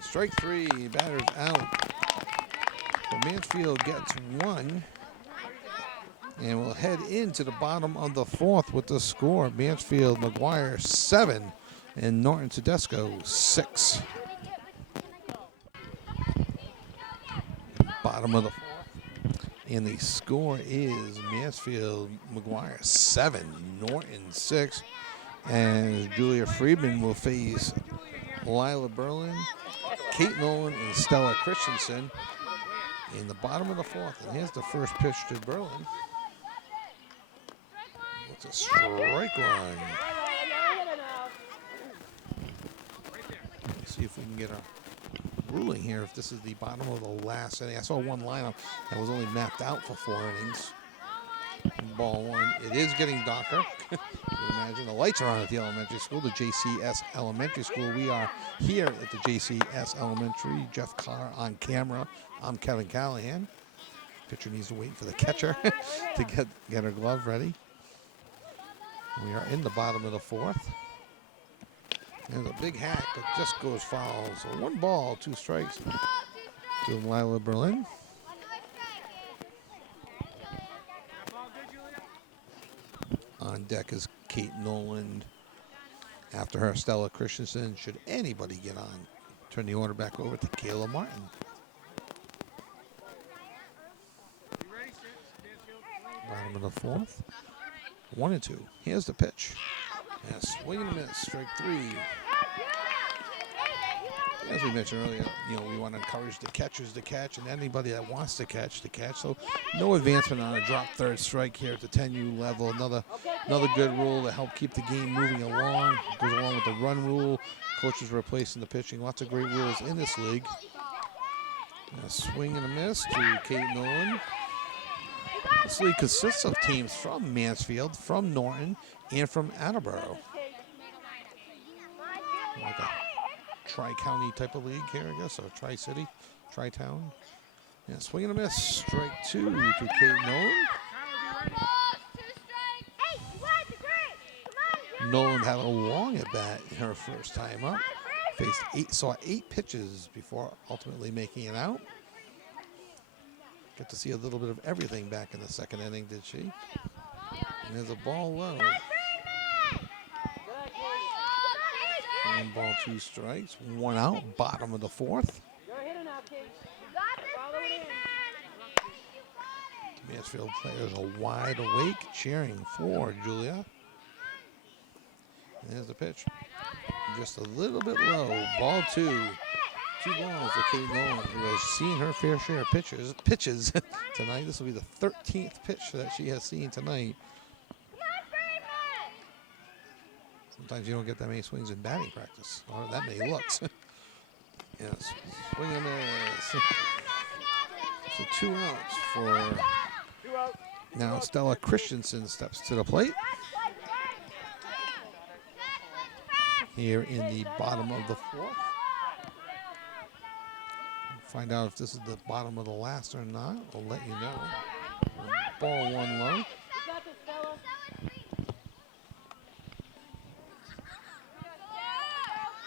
Strike 3, batter's out. So Mansfield gets 1. And we'll head into the bottom of the 4th with the score. Mansfield McGuire 7 and Norton Todesco 6. Bottom of the 4th. And the score is Mansfield McGuire 7, Norton 6. And Julia Friedman will face Lila Berlin, Kate Nolan, and Stella Christensen in the bottom of the 4th. And here's the first pitch to Berlin. It's a strike one. Let's see if we can get a ruling here if this is the bottom of the last inning. I saw one lineup that was only mapped out for 4 innings. Ball 1. It is getting darker. You can imagine the lights are on at the elementary school, the JCS Elementary School. We are here at the JCS Elementary. Jeff Carr on camera. I'm Kevin Callahan. Pitcher needs to wait for the catcher to get her glove ready. We are in the bottom of the 4th. There's a big hack, but just goes foul. So 1 ball, 2 strikes to Lila Berlin. On deck is Kate Nolan. After her, Stella Christensen. Should anybody get on, turn the order back over to Kayla Martin. Bottom of the 4th. 1-2. Here's the pitch. And a swing and a miss. Strike 3. As we mentioned earlier, we want to encourage the catchers to catch and anybody that wants to catch to catch. So no advancement on a drop 3rd strike here at the 10U level. Another good rule to help keep the game moving along. Goes along with the run rule. Coaches replacing the pitching. Lots of great rules in this league. A swing and a miss to Kate Nolan. This league consists of teams from Mansfield, from Norton, and from Attleboro. Like a tri-county type of league here, I guess, or tri-city, tri-town. Yeah, swing and a miss. Strike 2 to Kate Nolan. Nolan had a long at bat in her first time up. Saw 8 pitches before ultimately making it out. Got to see a little bit of everything back in the second inning, did she? And there's a ball low. 1 ball, 2 strikes, 1 out, bottom of the 4th. Mansfield players are wide awake, cheering for Julia. And there's the pitch. Just a little bit low. Ball 2. 2 balls to Kate Nolan, who has seen her fair share of pitches tonight. This will be the 13th pitch that she has seen tonight. Sometimes you don't get that many swings in batting practice, or that many looks. Yes, swing and miss. So 2 outs for now. Stella Christensen steps to the plate here in the bottom of the 4th. Find out if this is the bottom of the last or not. We'll let you know. Ball 1 low.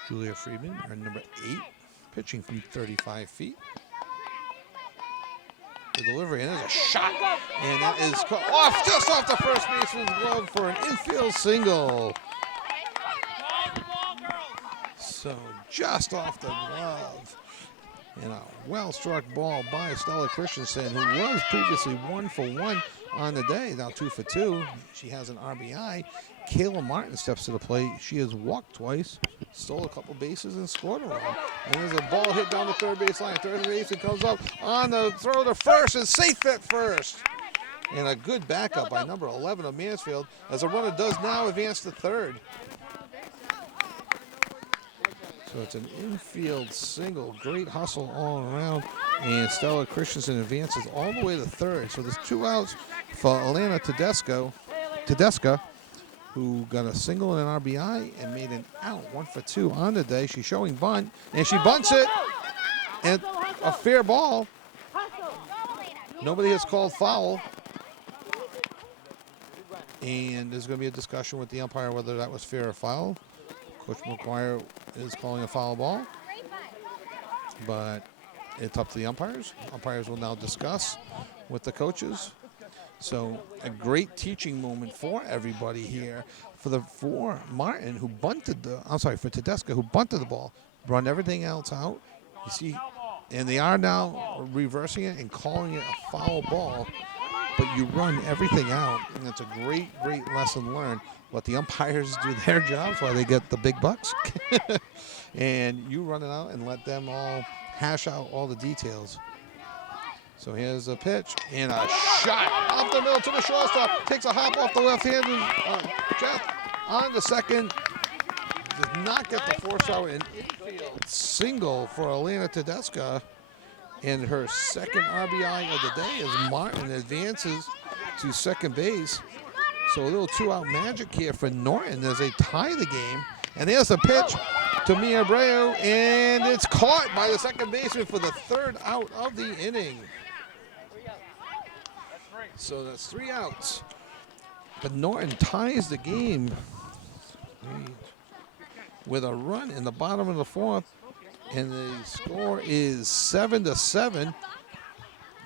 Julia Friedman, our number 8, pitching from 35 feet. The delivery, and there's a shot, and that is off, just off the first baseman's glove for an infield single. So just off the glove. And a well-struck ball by Stella Christensen, who was previously 1 for 1 on the day, now 2 for 2. She has an RBI. Kayla Martin steps to the plate. She has walked twice, stole a couple bases, and scored a run. And there's a ball hit down the third base line. Third baseman comes up on the throw to first, and safe at first. And a good backup by number 11 of Mansfield, as the runner does now advance to third. So it's an infield single. Great hustle all around. And Stella Christensen advances all the way to third. So there's 2 outs for Alana Todesco, who got a single and an RBI and made an out, 1 for 2 on the day. She's showing bunt, and she bunts it. And a fair ball. Nobody has called foul. And there's going to be a discussion with the umpire whether that was fair or foul. Coach McGuire is calling a foul ball, but it's up to the umpires. Umpires will now discuss with the coaches. So a great teaching moment for everybody here. For Martin, who bunted for Todesco, who bunted the ball, run everything else out. You see, and they are now reversing it and calling it a foul ball, but you run everything out, and that's a great, great lesson learned. Let the umpires do their jobs while they get the big bucks. And you run it out and let them all hash out all the details. So here's a pitch and a shot up the middle to the shortstop. Takes a hop off the left-handed Jeff on the second. Does not get the force out. An infield single for Alana Todesco. And her second RBI of the day as Martin advances to second base. So a little 2-out magic here for Norton as they tie the game. And there's a pitch to Mia Abreu, and it's caught by the second baseman for the 3rd out of the inning. So that's 3 outs. But Norton ties the game with a run in the bottom of the 4th. And the score is 7-7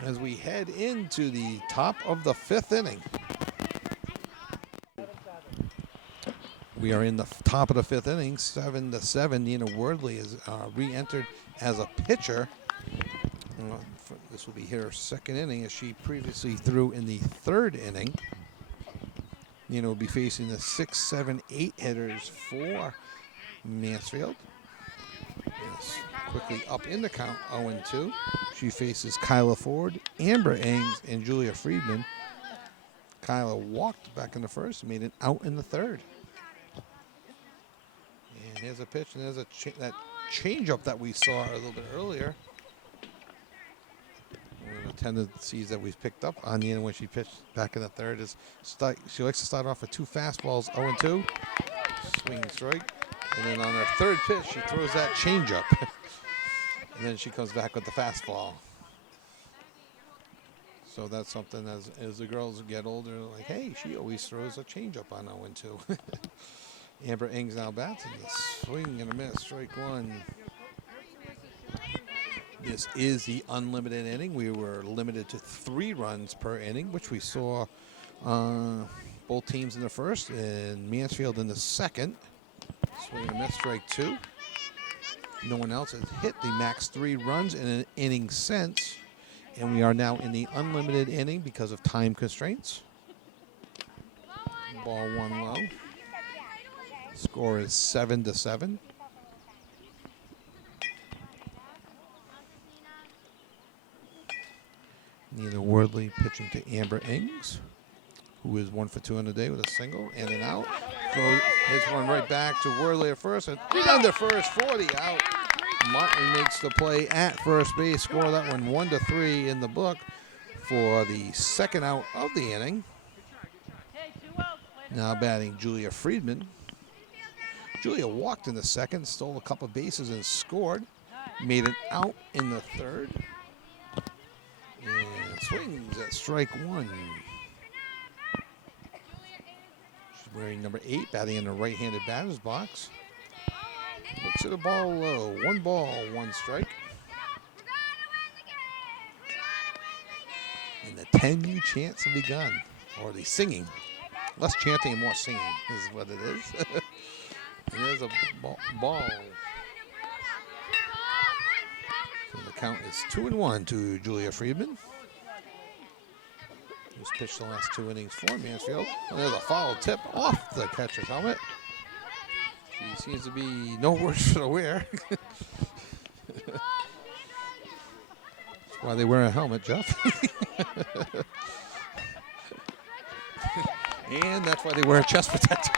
as we head into the top of the 5th inning. We are in the top of the 5th inning, 7-7. Nina Wordley is re-entered as a pitcher. This will be her 2nd inning, as she previously threw in the 3rd inning. Nina will be facing the 6, 7, 8 hitters for Mansfield. Yes, quickly up in the count, 0-2. She faces Kyla Ford, Amber Ings, and Julia Friedman. Kyla walked back in the 1st, made an out in the 3rd. And here's a pitch, and there's that changeup that we saw a little bit earlier. We're going tendencies that we've picked up on Nina when she pitched back in the third is she likes to start off with 2 fastballs, 0-2, swing and strike. And then on her third pitch, she throws that changeup. And then she comes back with the fastball. So that's something as the girls get older, like, hey, she always throws a changeup on 0-2. Amber Ings now bats, and the swing and a miss, strike 1. This is the unlimited inning. We were limited to 3 runs per inning, which we saw both teams in the first and Mansfield in the second. Swing and a miss, strike 2. No one else has hit the max 3 runs in an inning since. And we are now in the unlimited inning because of time constraints. Ball 1 low. Score is 7-7. Nina Wordley pitching to Amber Ings, who is 1 for 2 on the day with a single and an out. Hits one right back to Wordley at first, and under first, 40 out. Martin makes the play at first base, score that one 1-3 in the book for the second out of the inning. Now batting Julia Friedman. Julia walked in the second, stole a couple bases and scored. Made an out in the third. And swings at strike 1. She's wearing number 8, batting in the right-handed batter's box. Looks at the ball low. 1 ball, 1 strike. And the 10-U chants have begun. Or the singing. Less chanting and more singing is what it is. And there's a ball. So the count is 2-1 to Julia Friedman. Who's pitched the last 2 innings for Mansfield. And there's a foul tip off the catcher's helmet. She seems to be no worse for the wear. That's why they wear a helmet, Jeff. And that's why they wear a chest protector.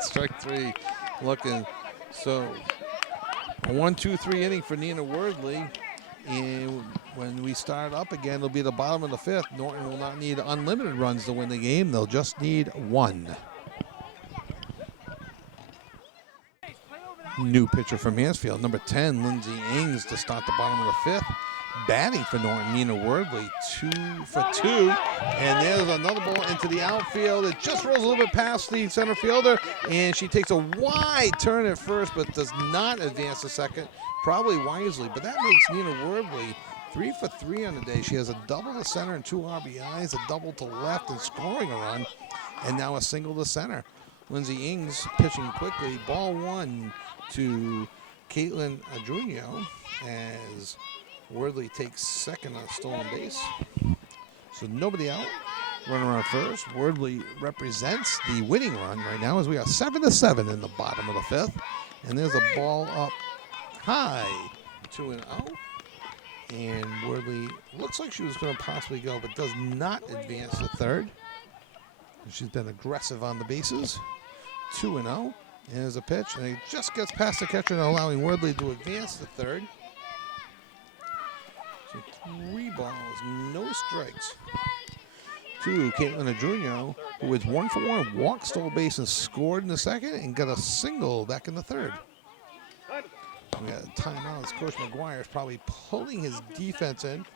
Strike 3 looking. So a 1-2-3 inning for Nina Wordley. And when we start up again, it'll be the bottom of the 5th. Norton will not need unlimited runs to win the game. They'll just need 1. New pitcher for Mansfield, number 10, Lindsay Ings, to start the bottom of the 5th. Batting for Norton, Nina Wordley, 2 for 2. And there's another ball into the outfield. It just rolls a little bit past the center fielder, and she takes a wide turn at first, but does not advance to second, probably wisely. But that makes Nina Wordley 3 for 3 on the day. She has a double to center and 2 RBIs, a double to left and scoring a run, and now a single to center. Lindsay Ings pitching quickly. Ball 1 to Caitlin Adrunio as Wordley takes second on a stolen base. So nobody out. Runner on first. Wordley represents the winning run right now as we are 7-7 in the bottom of the 5th. And there's a ball up high, 2-0. And Wordley looks like she was going to possibly go, but does not advance to third. And she's been aggressive on the bases. 2-0. And there's a pitch, and it just gets past the catcher, and allowing Wordley to advance to third. So 3 balls, no strikes. To Caitlin Adrunio, who was 1 for 1, walked, stole base, and scored in the second, and got a single back in the third. We got a timeout as Coach McGuire is probably pulling his defense in,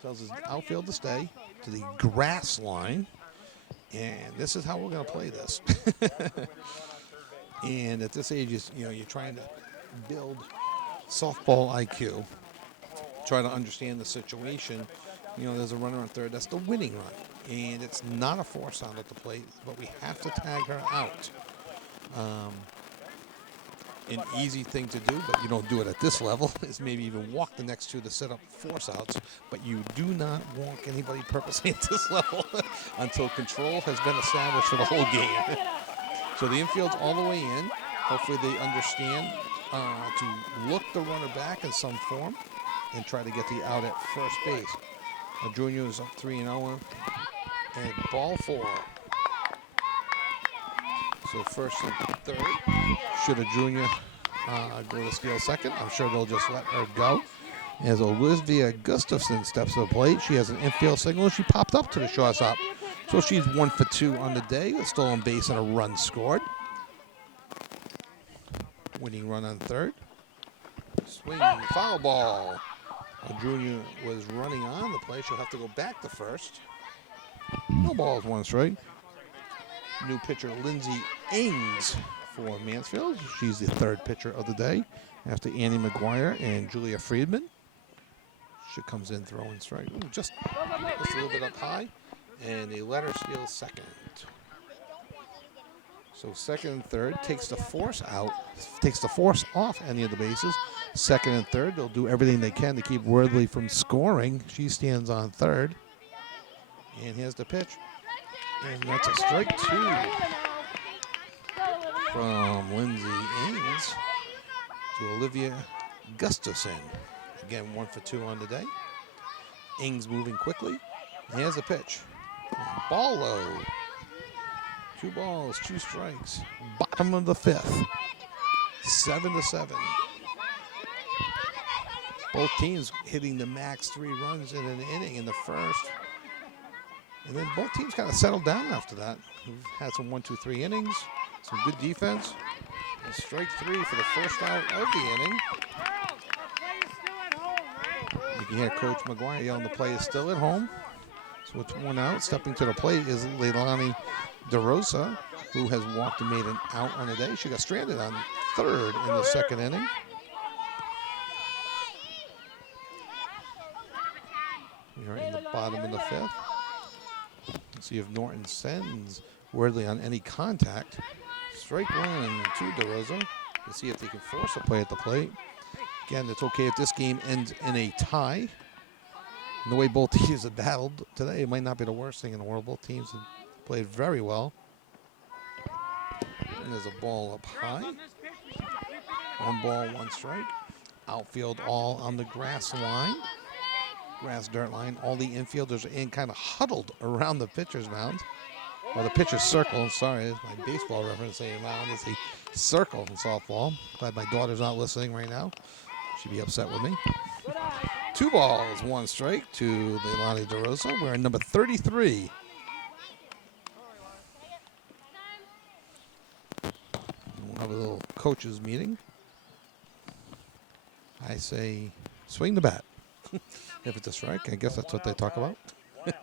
tells his outfield to stay to the grass line. And this is how we're going to play this. And at this age, you're trying to build softball IQ, try to understand the situation. There's a runner on third. That's the winning run. And it's not a force out at the plate, but we have to tag her out. An easy thing to do, but you don't do it at this level, is maybe even walk the next 2 to set up force outs. But you do not walk anybody purposely at this level until control has been established for the whole game. So the infield's all the way in. Hopefully they understand to look the runner back in some form and try to get the out at first base. Junior is up 3-0 and ball 4. So first and third. Should a junior go to steal second, I'm sure they'll just let her go. As Olivia Gustafson steps to the plate, she has an infield signal. She popped up to the shortstop. So she's 1 for 2 on the day. A stolen base and a run scored. Winning run on third. Swing, foul ball. Junior was running on the play. She'll have to go back to first. No balls, 1 strike. New pitcher Lindsay Ings for Mansfield. She's the 3rd pitcher of the day after Annie McGuire and Julia Friedman. She comes in throwing strike. Ooh, just a little bit up high. And a letter steals second. So second and third takes the force out, takes the force off any of the bases. Second and third, they'll do everything they can to keep Worthley from scoring. She stands on third. And here's the pitch. And that's a strike 2 from Lindsay Ings to Olivia Gustafson. Again, 1 for 2 on the day. Ings moving quickly. And here's the pitch. Ball low. 2 balls, 2 strikes. Bottom of the 5th. 7-7. Both teams hitting the max 3 runs in an inning in the first. And then both teams kind of settled down after that. We've had some 1-2-3 innings, some good defense. And strike 3 for the first out of the inning. You can hear Coach McGuire yelling the play is still at home. So it's 1 out. Stepping to the plate is Leilani DeRosa, who has walked and made an out on the day. She got stranded on third in the 2nd inning. We are in the bottom of the 5th. Let's see if Norton sends Worthley on any contact. Strike 1 to DeRosa to see if they can force a play at the plate. Again, it's okay if this game ends in a tie. And the way both teams have battled today, it might not be the worst thing in the world. Both teams have played very well. And there's a ball up high. 1 ball, 1 strike. Outfield all on the grass line. Grass dirt line. All the infielders are in kind of huddled around the pitcher's mound. Or the pitcher's circle. I'm sorry, it's my baseball reference saying mound. It's a circle in softball. Glad my daughter's not listening right now. She'd be upset with me. 2 balls, 1 strike to Leilani DeRosa. We're in number 33. We'll have a little coaches meeting. I say, swing the bat. If it's a strike, I guess that's what they talk about. There's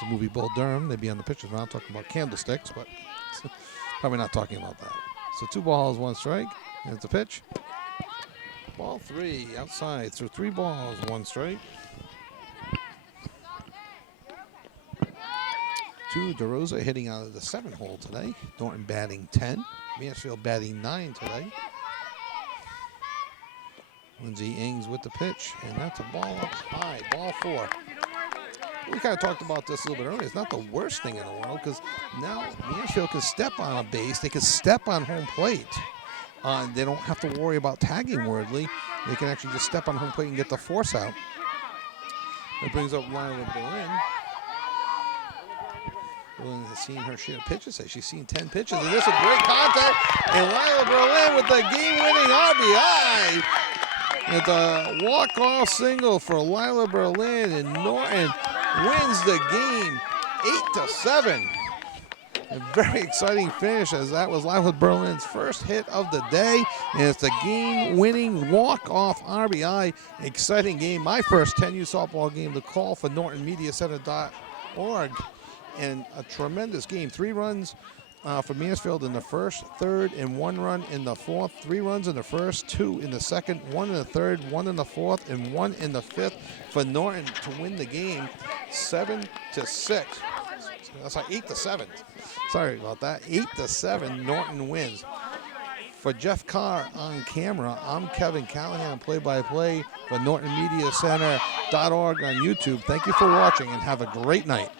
the movie Bull Durham. They'd be on the pitcher's mound talking about candlesticks, but probably not talking about that. So 2 balls, 1 strike. And it's a pitch. Ball 3 outside. So 3 balls, 1 strike. To DeRosa hitting out of the 7 hole today. Norton batting 10. Mansfield batting 9 today. Lindsay Ings with the pitch, and that's a ball up high. Ball 4. We kind of talked about this a little bit earlier. It's not the worst thing in the world because now Mansfield can step on a base. They can step on home plate. They don't have to worry about tagging Worthley. They can actually just step on home plate and get the force out. That brings up Lila Berlin. Berlin has seen her share of pitches. She's seen 10 pitches, and this is a great contact. And Lila Berlin with the game-winning RBI. It's a walk-off single for Lila Berlin, and Norton wins the game 8-7. A very exciting finish, as that was Lila Berlin's first hit of the day, and it's a game-winning walk-off RBI. Exciting game. My first 10U softball game to call for NortonMediaCenter.org, and a tremendous game. 3 runs for Mansfield in the first, third, and 1 run in the fourth. 3 runs in the first, 2 in the second, 1 in the third, 1 in the fourth, and 1 in the 5th for Norton to win the game 7-6. That's like 8-7. Sorry about that. 8-7. Norton wins. For Jeff Carr on camera, I'm Kevin Callahan, play-by-play for NortonMediaCenter.org on YouTube. Thank you for watching and have a great night.